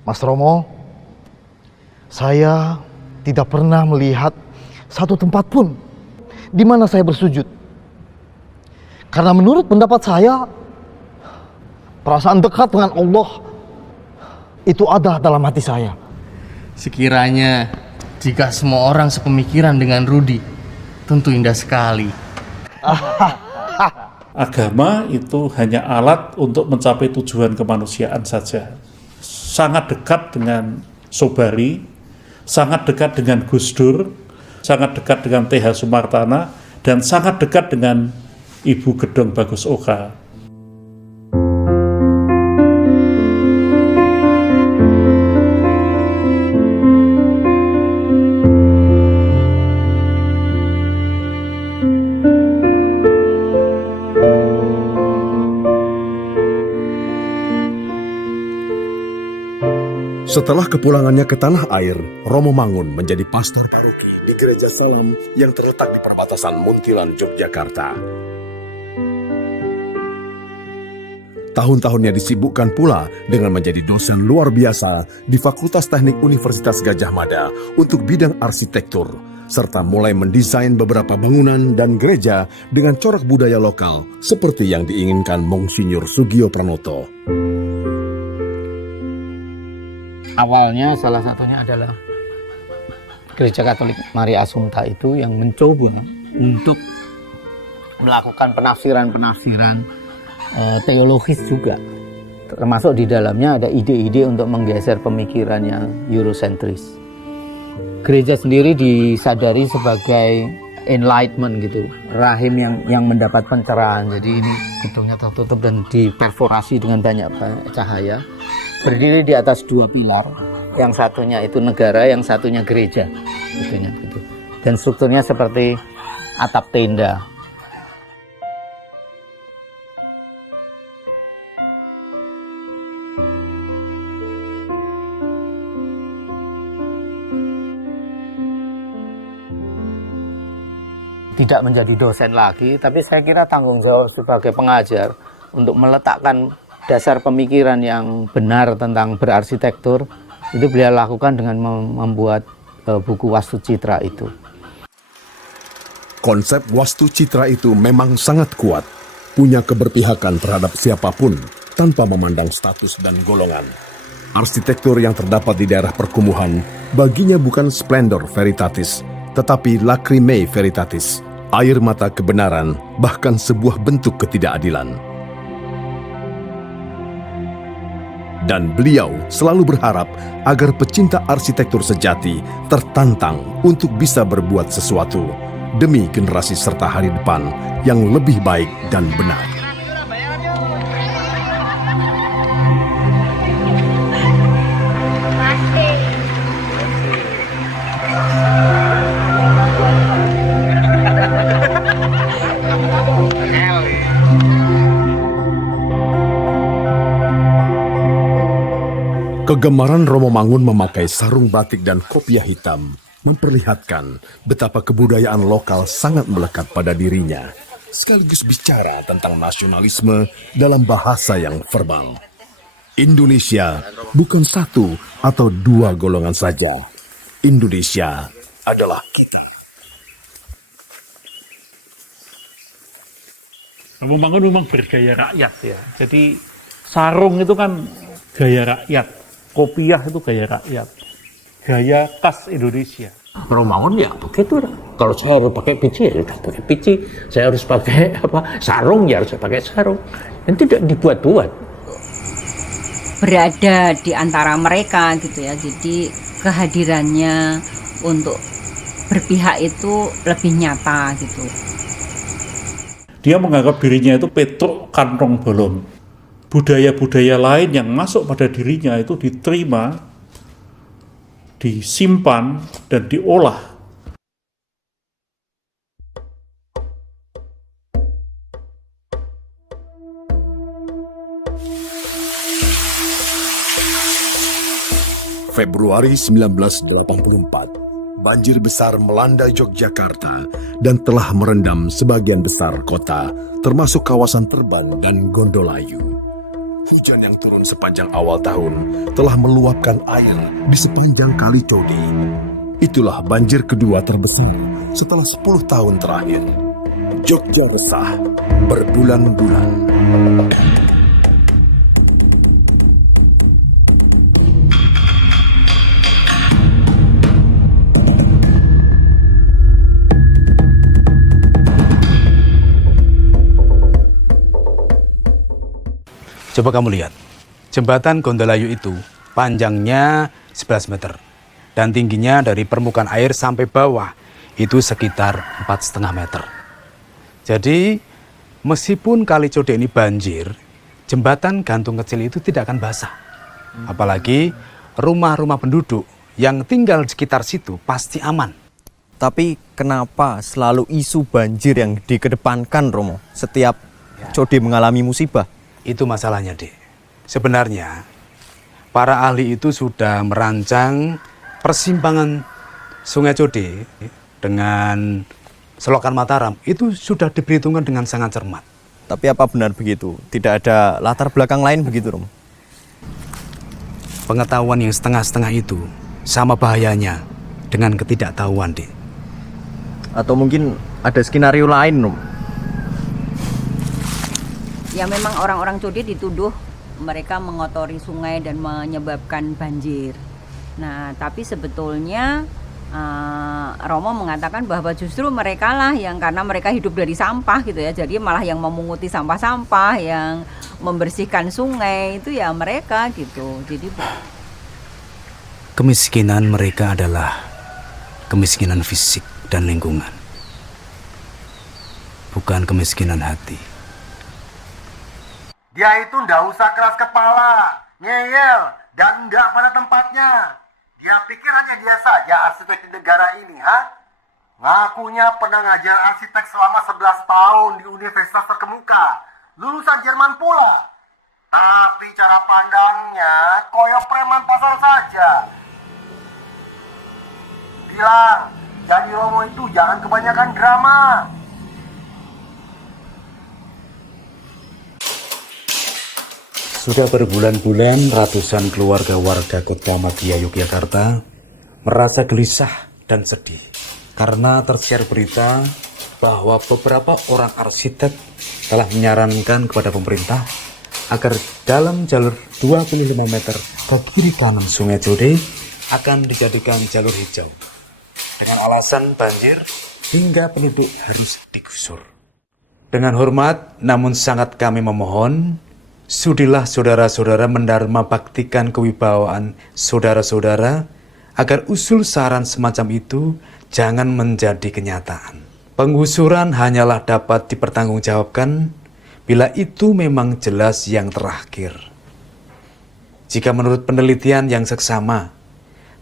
Mas Romo, saya tidak pernah melihat satu tempat pun di mana saya bersujud. Karena menurut pendapat saya, perasaan dekat dengan Allah itu ada dalam hati saya. Sekiranya jika semua orang sepemikiran dengan Rudi, tentu indah sekali. Agama itu hanya alat untuk mencapai tujuan kemanusiaan saja. Sangat dekat dengan Sobari, sangat dekat dengan Gus Dur, sangat dekat dengan TH Sumartana, dan sangat dekat dengan Ibu Gedong Bagus Oka. Setelah kepulangannya ke tanah air, Romo Mangun menjadi pastor paroki di Gereja Salam yang terletak di perbatasan Muntilan, Yogyakarta. Tahun-tahunnya disibukkan pula dengan menjadi dosen luar biasa di Fakultas Teknik Universitas Gadjah Mada untuk bidang arsitektur, serta mulai mendesain beberapa bangunan dan gereja dengan corak budaya lokal seperti yang diinginkan Monsinyur Sugio Pranoto. Awalnya salah satunya adalah Gereja Katolik Maria Assumpta itu yang mencoba untuk melakukan penafsiran-penafsiran teologis juga termasuk di dalamnya ada ide-ide untuk menggeser pemikiran yang Eurosentris. Gereja sendiri disadari sebagai enlightenment gitu, rahim yang mendapat pencerahan. Jadi ini gedungnya tertutup dan diperforasi dengan banyak cahaya. Berdiri di atas 2 pilar, yang satunya itu negara, yang satunya gereja, gitu. Dan strukturnya seperti atap tenda. Tidak menjadi dosen lagi, tapi saya kira tanggung jawab sebagai pengajar untuk meletakkan dasar pemikiran yang benar tentang berarsitektur itu beliau lakukan dengan membuat buku Wastu Citra itu. Konsep Wastu Citra itu memang sangat kuat, punya keberpihakan terhadap siapapun tanpa memandang status dan golongan. Arsitektur yang terdapat di daerah perkumuhan baginya bukan splendor veritatis, tetapi lacrimae veritatis, air mata kebenaran, bahkan sebuah bentuk ketidakadilan. Dan beliau selalu berharap agar pecinta arsitektur sejati tertantang untuk bisa berbuat sesuatu demi generasi serta hari depan yang lebih baik dan benar. Kegemaran Romo Mangun memakai sarung batik dan kopiah hitam memperlihatkan betapa kebudayaan lokal sangat melekat pada dirinya, sekaligus bicara tentang nasionalisme dalam bahasa yang verbal. Indonesia bukan 1 atau 2 golongan saja. Indonesia adalah kita. Romo Mangun memang bergaya rakyat ya. Jadi sarung itu kan gaya rakyat. Kopiah itu gaya rakyat, gaya khas Indonesia. Romo Mangun ya begitu. Kalau saya harus pakai pici ya sudah pakai pici. Saya harus pakai sarung ya harus pakai sarung. Dan tidak dibuat-buat. Berada di antara mereka gitu ya. Jadi kehadirannya untuk berpihak itu lebih nyata gitu. Dia menganggap dirinya itu Petruk kantong bolong. Budaya-budaya lain yang masuk pada dirinya itu diterima, disimpan, dan diolah. Februari 1984, banjir besar melanda Yogyakarta dan telah merendam sebagian besar kota, termasuk kawasan Terban dan Gondolayu. Hujan yang turun sepanjang awal tahun telah meluapkan air di sepanjang Kali Code. Itulah banjir kedua terbesar setelah 10 tahun terakhir. Jogja resah berbulan-bulan. Coba kamu lihat, jembatan Gondolayu itu panjangnya 11 meter dan tingginya dari permukaan air sampai bawah itu sekitar 4,5 meter. Jadi meskipun Kali Code ini banjir, jembatan gantung kecil itu tidak akan basah. Apalagi rumah-rumah penduduk yang tinggal di sekitar situ pasti aman. Tapi kenapa selalu isu banjir yang dikedepankan, Romo, setiap Code mengalami musibah? Itu masalahnya, Dek. Sebenarnya para ahli itu sudah merancang persimpangan Sungai Code dengan selokan Mataram itu sudah diperhitungkan dengan sangat cermat. Tapi apa benar begitu? Tidak ada latar belakang lain begitu, Romo? Pengetahuan yang setengah-setengah itu sama bahayanya dengan ketidaktahuan, Dek. Atau mungkin ada skenario lain, Romo? Ya memang orang-orang Code dituduh mereka mengotori sungai dan menyebabkan banjir. Nah, tapi sebetulnya Romo mengatakan bahwa justru mereka lah yang karena mereka hidup dari sampah gitu ya, jadi malah yang memunguti sampah-sampah, yang membersihkan sungai itu ya mereka gitu. Jadi kemiskinan mereka adalah kemiskinan fisik dan lingkungan, bukan kemiskinan hati. Dia itu ndak usah keras kepala, ngeyel, dan ndak pada tempatnya. Dia pikir hanya dia saja arsitek di negara ini, ha? Ngakunya pernah ngajar arsitek selama 11 tahun di universitas terkemuka. Lulusan Jerman pula. Tapi cara pandangnya koyo preman pasar saja. Bilang, jadi Romo itu jangan kebanyakan drama. Sudah berbulan-bulan ratusan keluarga warga Kota Madia Yogyakarta merasa gelisah dan sedih karena tersiar berita bahwa beberapa orang arsitek telah menyarankan kepada pemerintah agar dalam jalur 25 meter ke kiri kanan Sungai Jode akan dijadikan jalur hijau dengan alasan banjir hingga penduduk harus digusur. Dengan hormat namun sangat kami memohon, sudilah saudara-saudara mendharma baktikan kewibawaan saudara-saudara agar usul saran semacam itu jangan menjadi kenyataan. Penggusuran hanyalah dapat dipertanggungjawabkan bila itu memang jelas yang terakhir. Jika menurut penelitian yang seksama,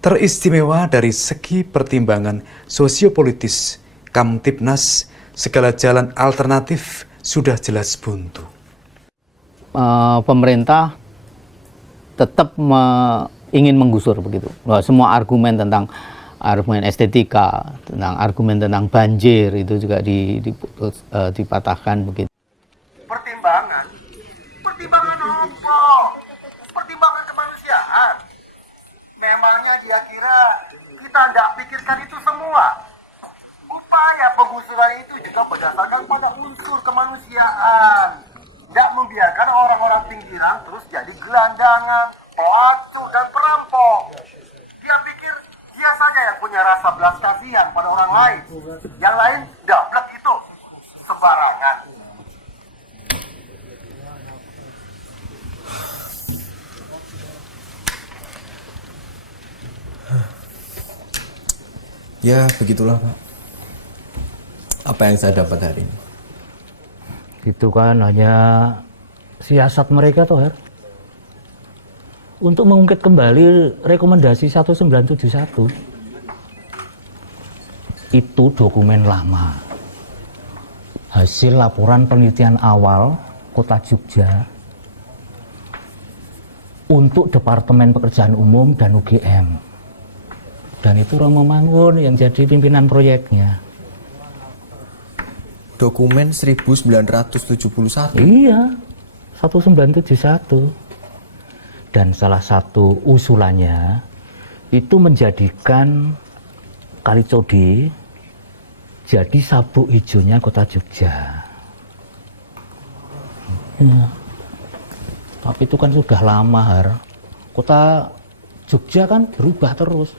teristimewa dari segi pertimbangan sosiopolitis, Kamtibnas, segala jalan alternatif sudah jelas buntu. Pemerintah tetap ingin menggusur begitu. Semua argumen tentang argumen estetika, tentang argumen tentang banjir itu juga dipatahkan begitu. Pertimbangan apa? Pertimbangan kemanusiaan. Memangnya dia kira kita tidak pikirkan itu semua? Upaya penggusuran itu juga berdasarkan pada unsur kemanusiaan. Nggak membiarkan orang-orang pinggiran terus jadi gelandangan, pelacur, dan perampok. Dia pikir dia saja yang punya rasa belas kasihan pada orang lain. Yang lain dablek itu, sembarangan. Ya begitulah Pak, apa yang saya dapat hari ini. Itu kan hanya siasat mereka toh, Her. Untuk mengungkit kembali rekomendasi 1971. Itu dokumen lama. Hasil laporan penelitian awal Kota Jogja untuk Departemen Pekerjaan Umum dan UGM. Dan itu Romo Mangun yang jadi pimpinan proyeknya. Dokumen 1971. Iya, 1971. Dan salah satu usulannya itu menjadikan Kali Code jadi sabuk hijaunya Kota Jogja. Ya. Tapi itu kan sudah lama, Har. Kota Jogja kan berubah terus.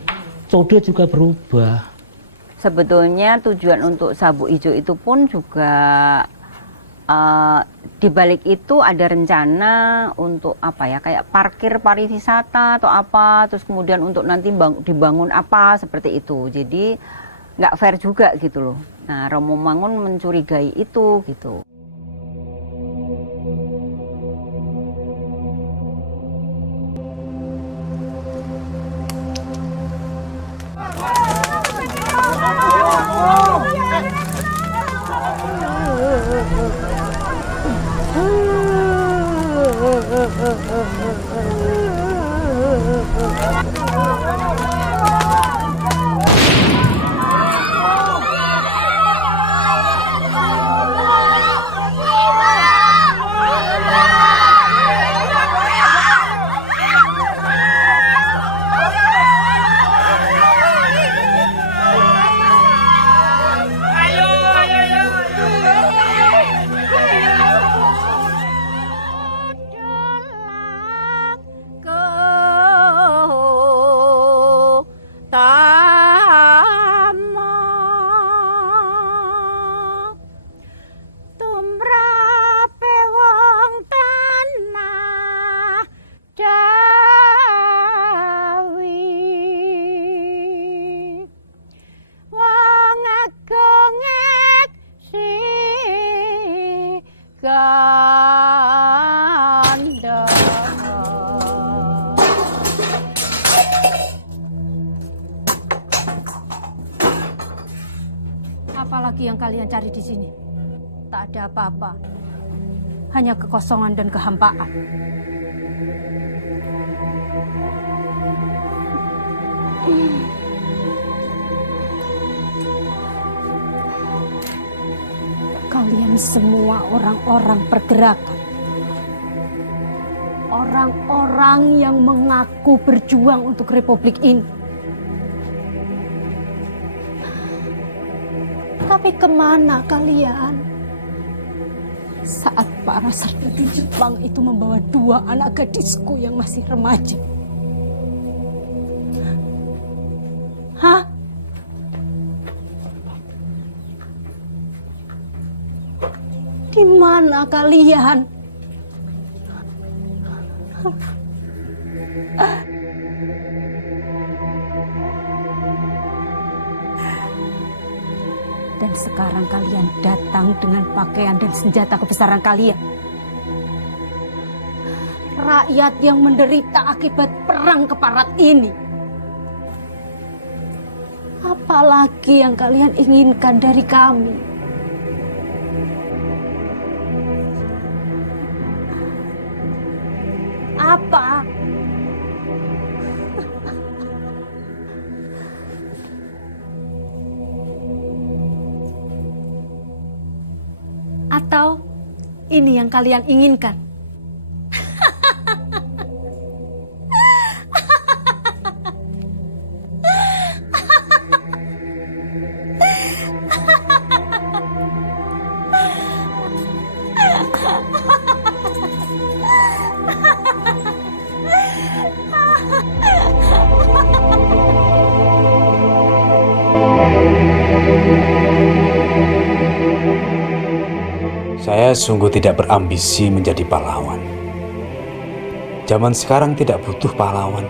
Code juga berubah. Sebetulnya tujuan untuk sabuk hijau itu pun juga di balik itu ada rencana untuk apa ya, kayak parkir pariwisata atau apa, terus kemudian untuk nanti dibangun apa seperti itu. Jadi nggak fair juga gitu loh. Nah, Romo Mangun mencurigai itu gitu. ganda. Apalagi yang kalian cari di sini? Tak ada apa-apa. Hanya kekosongan dan kehampaan. Kalian semua orang-orang pergerakan. Orang-orang yang mengaku berjuang untuk republik ini. Tapi kemana kalian? Saat para serdadu Jepang itu membawa 2 anak gadisku yang masih remaja. Hah? Di mana kalian? Dan sekarang kalian datang dengan pakaian dan senjata kebesaran kalian. Rakyat yang menderita akibat perang keparat ini. Apalagi yang kalian inginkan dari kami? Apa? Atau ini yang kalian inginkan? Saya sungguh tidak berambisi menjadi pahlawan. Zaman sekarang tidak butuh pahlawan.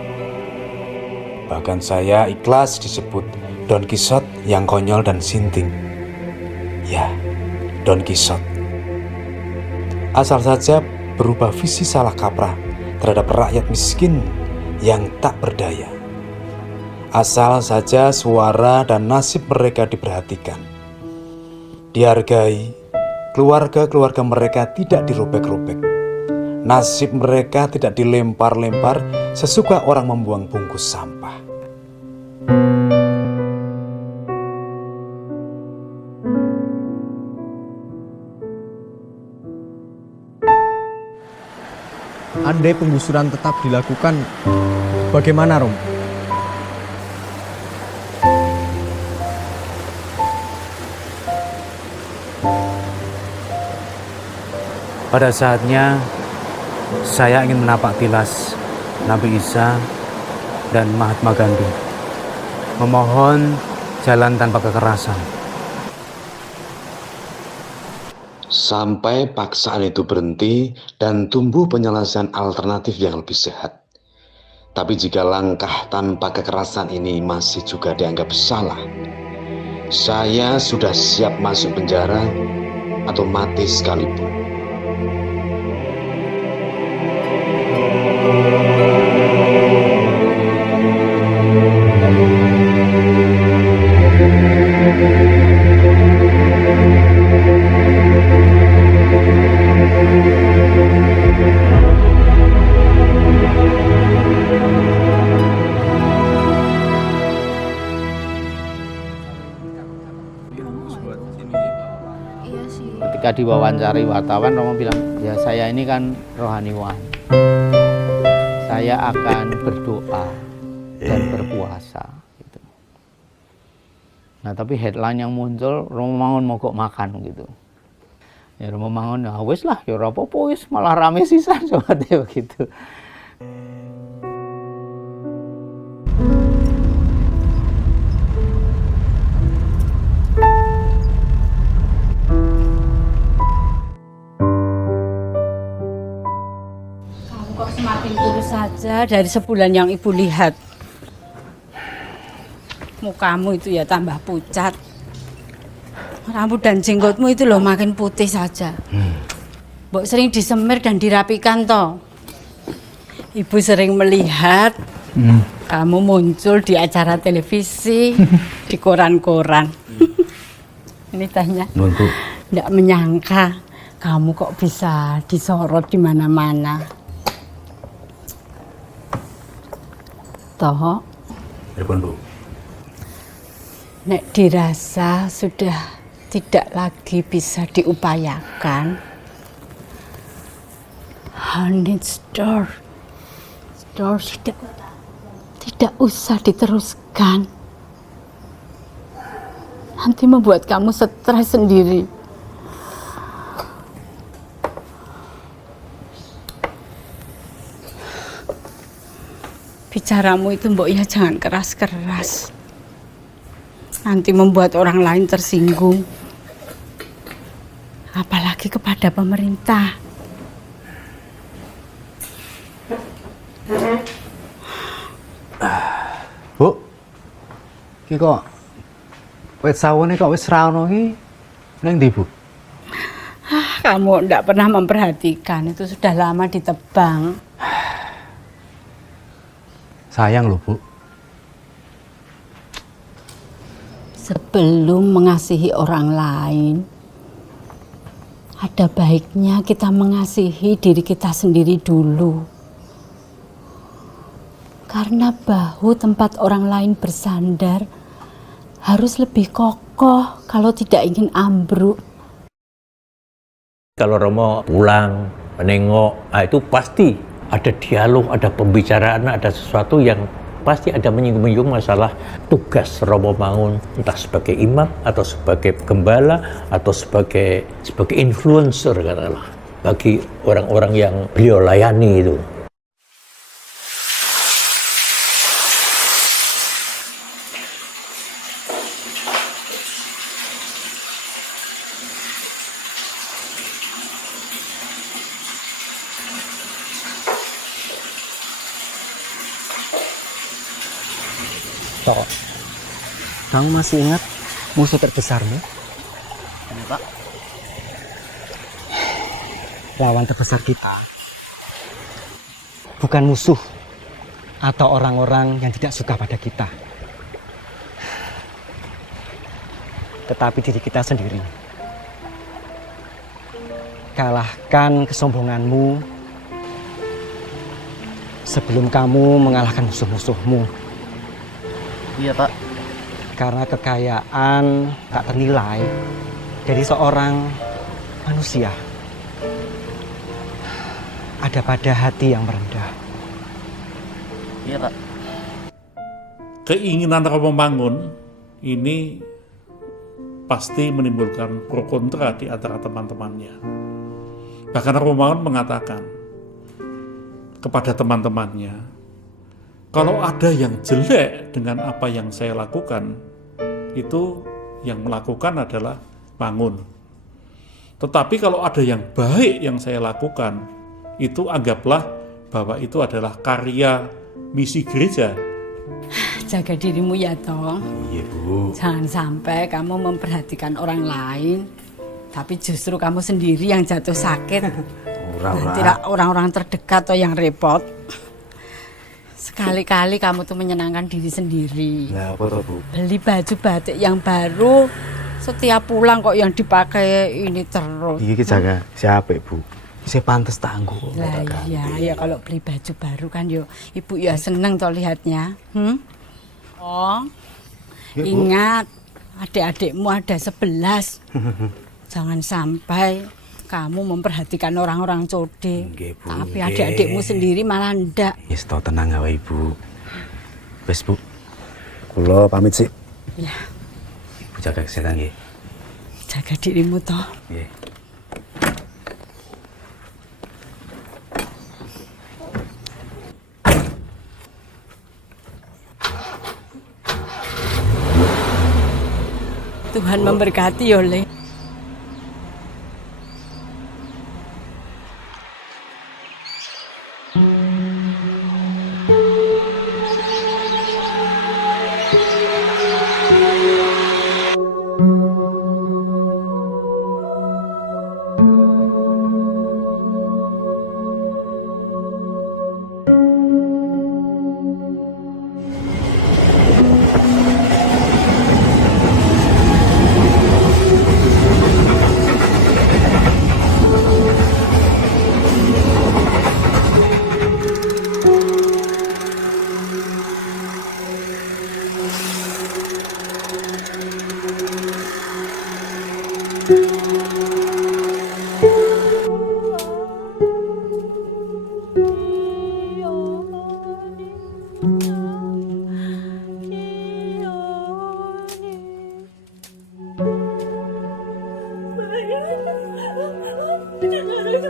Bahkan saya ikhlas disebut Don Quixote yang konyol dan sinting. Ya, Don Quixote. Asal saja berubah visi salah kaprah terhadap rakyat miskin yang tak berdaya. Asal saja suara dan nasib mereka diperhatikan, dihargai. Keluarga-keluarga mereka tidak dirobek-robek. Nasib mereka tidak dilempar-lempar sesuka orang membuang bungkus sampah. Andai penggusuran tetap dilakukan, bagaimana, Rom? Pada saatnya, saya ingin menapak tilas Nabi Isa dan Mahatma Gandhi, memohon jalan tanpa kekerasan. Sampai paksaan itu berhenti dan tumbuh penyelesaian alternatif yang lebih sehat. Tapi jika langkah tanpa kekerasan ini masih juga dianggap salah, saya sudah siap masuk penjara atau mati sekalipun. Ketika diwawancari wartawan, Romo bilang, ya saya ini kan rohaniwan. Saya akan berdoa dan berpuasa. Gitu. Nah tapi headline yang muncul, Romo Mangun mogok makan gitu. Ya Romo Mangun, ya wis lah, ya apa-apa wis, malah rame sisan sobat begitu. Semakin kurus saja dari sebulan yang ibu lihat. Mukamu itu ya tambah pucat. Rambut dan jenggotmu itu loh makin putih saja. Mbok sering disemir dan dirapikan toh. Ibu sering melihat kamu muncul di acara televisi, di koran-koran. Ini tehnya. Nggak menyangka kamu kok bisa disorot di mana-mana. Toh, nek dirasa sudah tidak lagi bisa diupayakan, honey store tidak usah diteruskan. Nanti membuat kamu stres sendiri. Bicaramu itu mbok ya jangan keras-keras. Nanti membuat orang lain tersinggung. Apalagi kepada pemerintah. Bu, ki kok wit sawone kok wis ra ono ki ning ndi, Bu? Kamu ndak pernah memperhatikan, itu sudah lama ditebang. Sayang loh, Bu. Sebelum mengasihi orang lain, ada baiknya kita mengasihi diri kita sendiri dulu. Karena bahu tempat orang lain bersandar harus lebih kokoh kalau tidak ingin ambruk. Kalau Romo pulang, menengok, itu pasti ada dialog, ada pembicaraan, ada sesuatu yang pasti ada menyinggung masalah tugas Romo Mangun, entah sebagai imam atau sebagai gembala atau sebagai influencer katakanlah bagi orang-orang yang beliau layani itu. Tok, kamu masih ingat musuh terbesarmu? Pak. Lawan terbesar kita bukan musuh atau orang-orang yang tidak suka pada kita, tetapi diri kita sendiri. Kalahkan kesombonganmu sebelum kamu mengalahkan musuh-musuhmu. Iya, Pak. Karena kekayaan tak ternilai dari seorang manusia ada pada hati yang merendah. Iya, Pak. Keinginan Romo Mangun ini pasti menimbulkan pro kontra di antara teman-temannya. Bahkan Romo Mangun mengatakan kepada teman-temannya, kalau ada yang jelek dengan apa yang saya lakukan, itu yang melakukan adalah Mangun. Tetapi kalau ada yang baik yang saya lakukan, itu anggaplah bahwa itu adalah karya misi gereja. Jaga dirimu ya, Tong. Iya, Bu. Jangan sampai kamu memperhatikan orang lain, tapi justru kamu sendiri yang jatuh sakit. Nanti orang-orang terdekat atau yang repot. Sekali-kali kamu tuh menyenangkan diri sendiri. Nah, apa, Bu? Beli baju batik yang baru, setiap pulang kok yang dipakai ini terus. Iki jaga siapa, Bu? Saya pantas tangguh. Lah iya, ya kalau beli baju baru kan yo ibu ya seneng toh lihatnya. Oh, ya, ingat adik-adikmu ada 11. Jangan sampai kamu memperhatikan orang-orang code, tapi adik-adikmu sendiri malah ndak. Yes, toh tenang ya, Ibu. Wes, Bu. Kulo pamit sih. Ya. Ibu jaga kesehatan nggih. Jaga dirimu toh. Nggih. Tuhan memberkati ya, Le.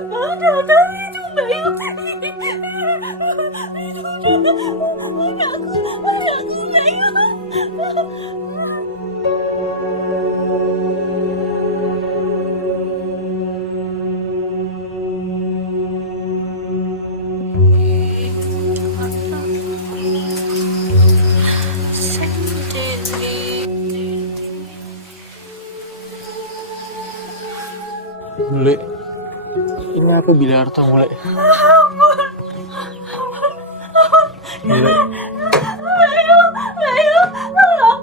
Mana tahu itu Bayu? Itu anakku Bayu. Bule, ini aku Bilarto, Bule. Bule. Bayu, tolong.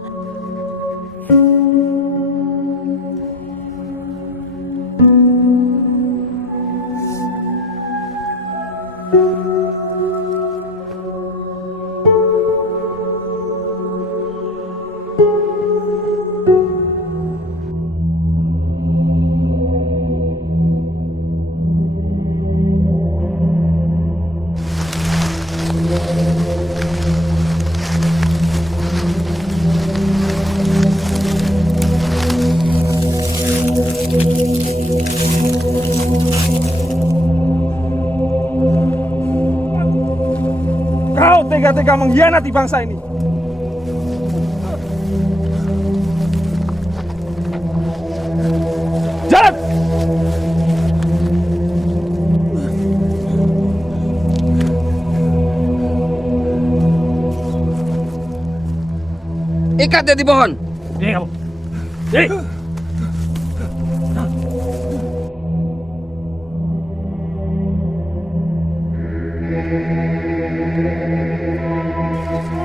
Kau tega-tega mengkhianati bangsa ini. Jalan! Ikat dia di pohon. Ini kamu. Ini.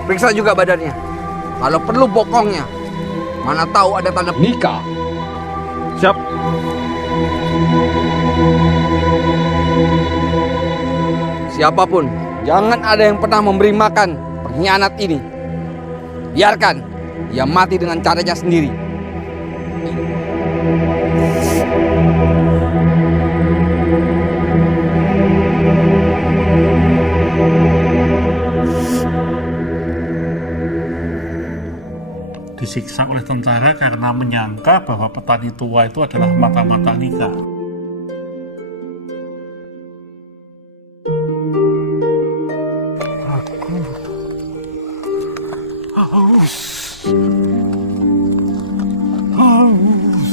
Periksa juga badannya. Kalau perlu bokongnya. Mana tahu ada tanda nikah. Siap. Siapapun, jangan ada yang pernah memberi makan pengkhianat ini. Biarkan dia mati dengan caranya sendiri. Disiksa oleh tentara karena menyangka bahwa petani tua itu adalah mata-mata nikah. Haus. Haus.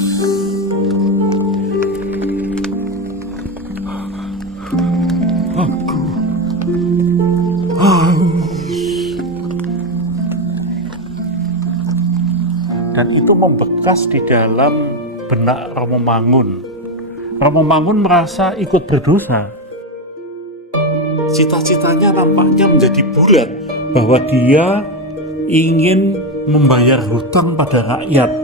Aku haus. Dan itu membekas di dalam benak Romo Mangun. Romo Mangun merasa ikut berdosa. Cita-citanya nampaknya menjadi bulat bahwa dia ingin membayar hutang pada rakyat.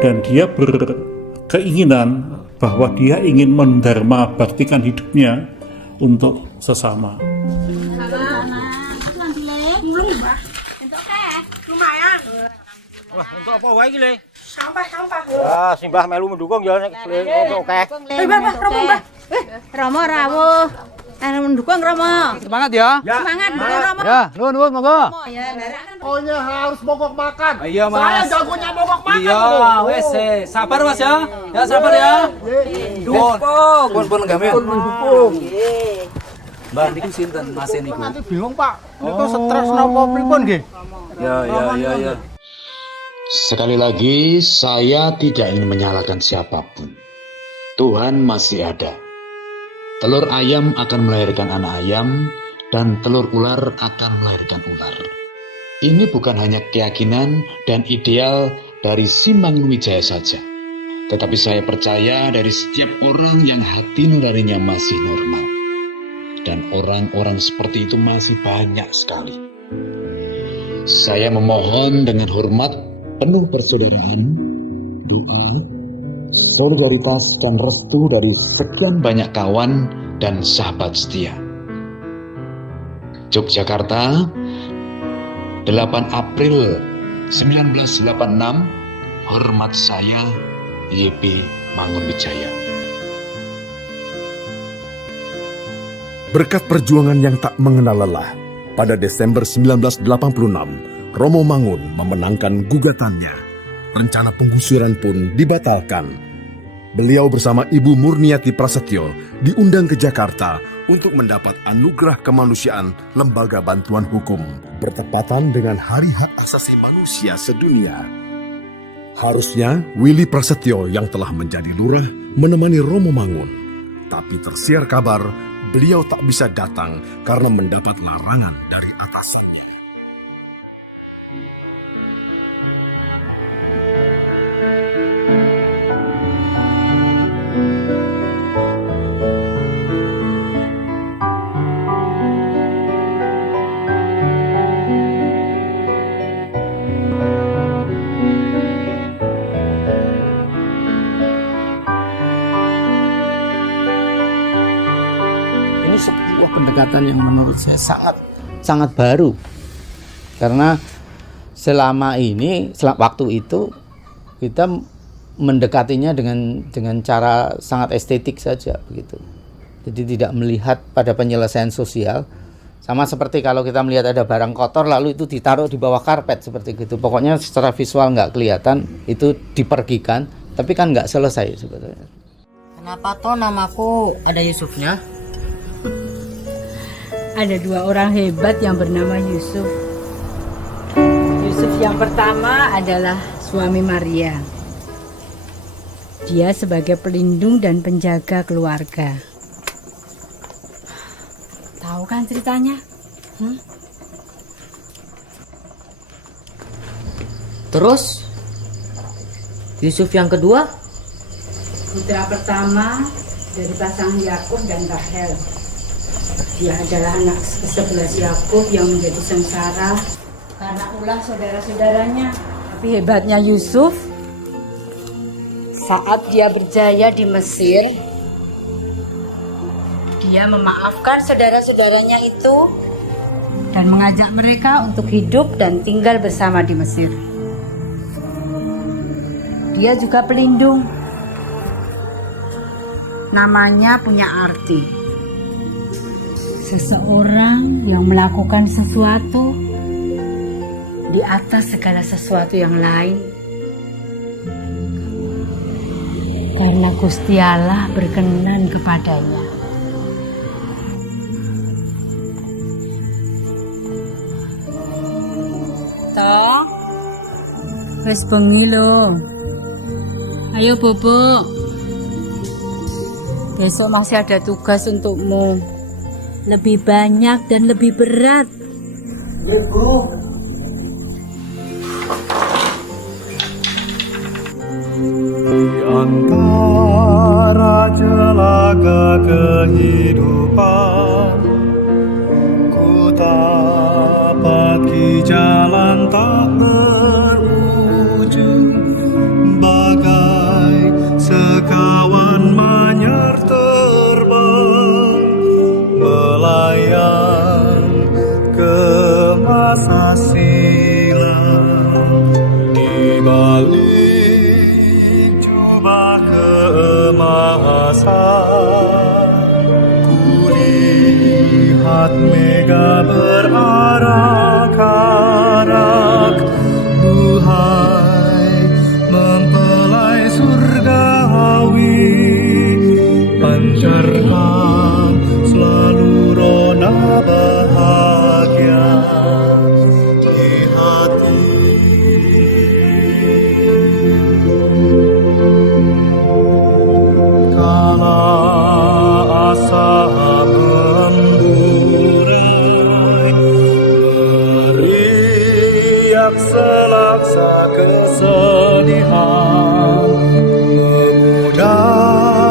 Dan dia berkeinginan bahwa dia ingin mendharma baktikan hidupnya untuk sesama. Mulung Mbah. Entuk akeh. Lumayan. Wah, untuk apa wae iki, Le? Sampah. Wah, simbah melu mendukung ya nek untuk akeh. Mbah, Romo Mbah. Romo rawuh. Mendukung Romo. Semangat ya. Semangat mendukung Romo. Ya, nuwun monggo. Pokoknya harus mogok makan. Iya, Mas. Saya jagonya mogok makan. Iya, wes sabar Mas ya. Ya sabar ya. Pun gawe. Pun mendukung. Mbak niku sinten Mas niku? Nanti bingung, Pak. Niku stres napa pripun nggih? Ya. Sekali lagi, saya tidak ingin menyalahkan siapapun. Tuhan masih ada. Telur ayam akan melahirkan anak ayam, dan telur ular akan melahirkan ular. Ini bukan hanya keyakinan dan ideal dari Simangun Wijaya saja, tetapi saya percaya dari setiap orang yang hati nuraninya masih normal. Dan orang-orang seperti itu masih banyak sekali. Saya memohon dengan hormat, penuh persaudaraan, doa, solidaritas, dan restu dari sekian banyak kawan dan sahabat setia. Yogyakarta, 8 April 1986, hormat saya, YB Mangunwijaya. Berkat perjuangan yang tak mengenal lelah, pada Desember 1986, Romo Mangun memenangkan gugatannya. Rencana penggusuran pun dibatalkan. Beliau bersama Ibu Murniati Prasetyo diundang ke Jakarta untuk mendapat anugerah kemanusiaan Lembaga Bantuan Hukum bertepatan dengan Hari Hak Asasi Manusia Sedunia. Harusnya Willy Prasetyo yang telah menjadi lurah menemani Romo Mangun, tapi tersiar kabar beliau tak bisa datang karena mendapat larangan dari atasannya. Ini sebuah pendekatan yang menurut saya sangat baru, karena selama waktu itu kita mendekatinya dengan cara sangat estetik saja begitu. Jadi tidak melihat pada penyelesaian sosial, sama seperti kalau kita melihat ada barang kotor lalu itu ditaruh di bawah karpet seperti gitu. Pokoknya secara visual nggak kelihatan, itu dipergikan, tapi kan nggak selesai sebetulnya. Kenapa toh namaku ada Yusufnya? Ada 2 orang hebat yang bernama Yusuf. Yusuf yang pertama adalah suami Maria. Dia sebagai pelindung dan penjaga keluarga. Tahu kan ceritanya? Terus Yusuf yang kedua? Putra pertama dari pasangan Yakub dan Rahel. Dia adalah anak ke-11 Yakub yang menjadi sengsara karena ulah saudara-saudaranya. Tapi hebatnya Yusuf, saat dia berjaya di Mesir, dia memaafkan saudara-saudaranya itu dan mengajak mereka untuk hidup dan tinggal bersama di Mesir. Dia juga pelindung. Namanya punya arti. Seseorang yang melakukan sesuatu di atas segala sesuatu yang lain, karena Gusti Allah berkenan kepadanya. Toh, wis bengi lho. Ayo Bobo. Besok masih ada tugas untukmu. Lebih banyak dan lebih berat. Ya, Bu. Antara jelaga kehidupan, ku tapaki jalan tak berujung, bagai sekawan manyar terbang melayang ke masa silam. Di balik jubah keemasan, kulihat mega berarak-arak, duhai mempelai surgawi, pancarkan selalu roda bahagia di hati. Kala asa memburai, meriak selaksa kesedihan, memudar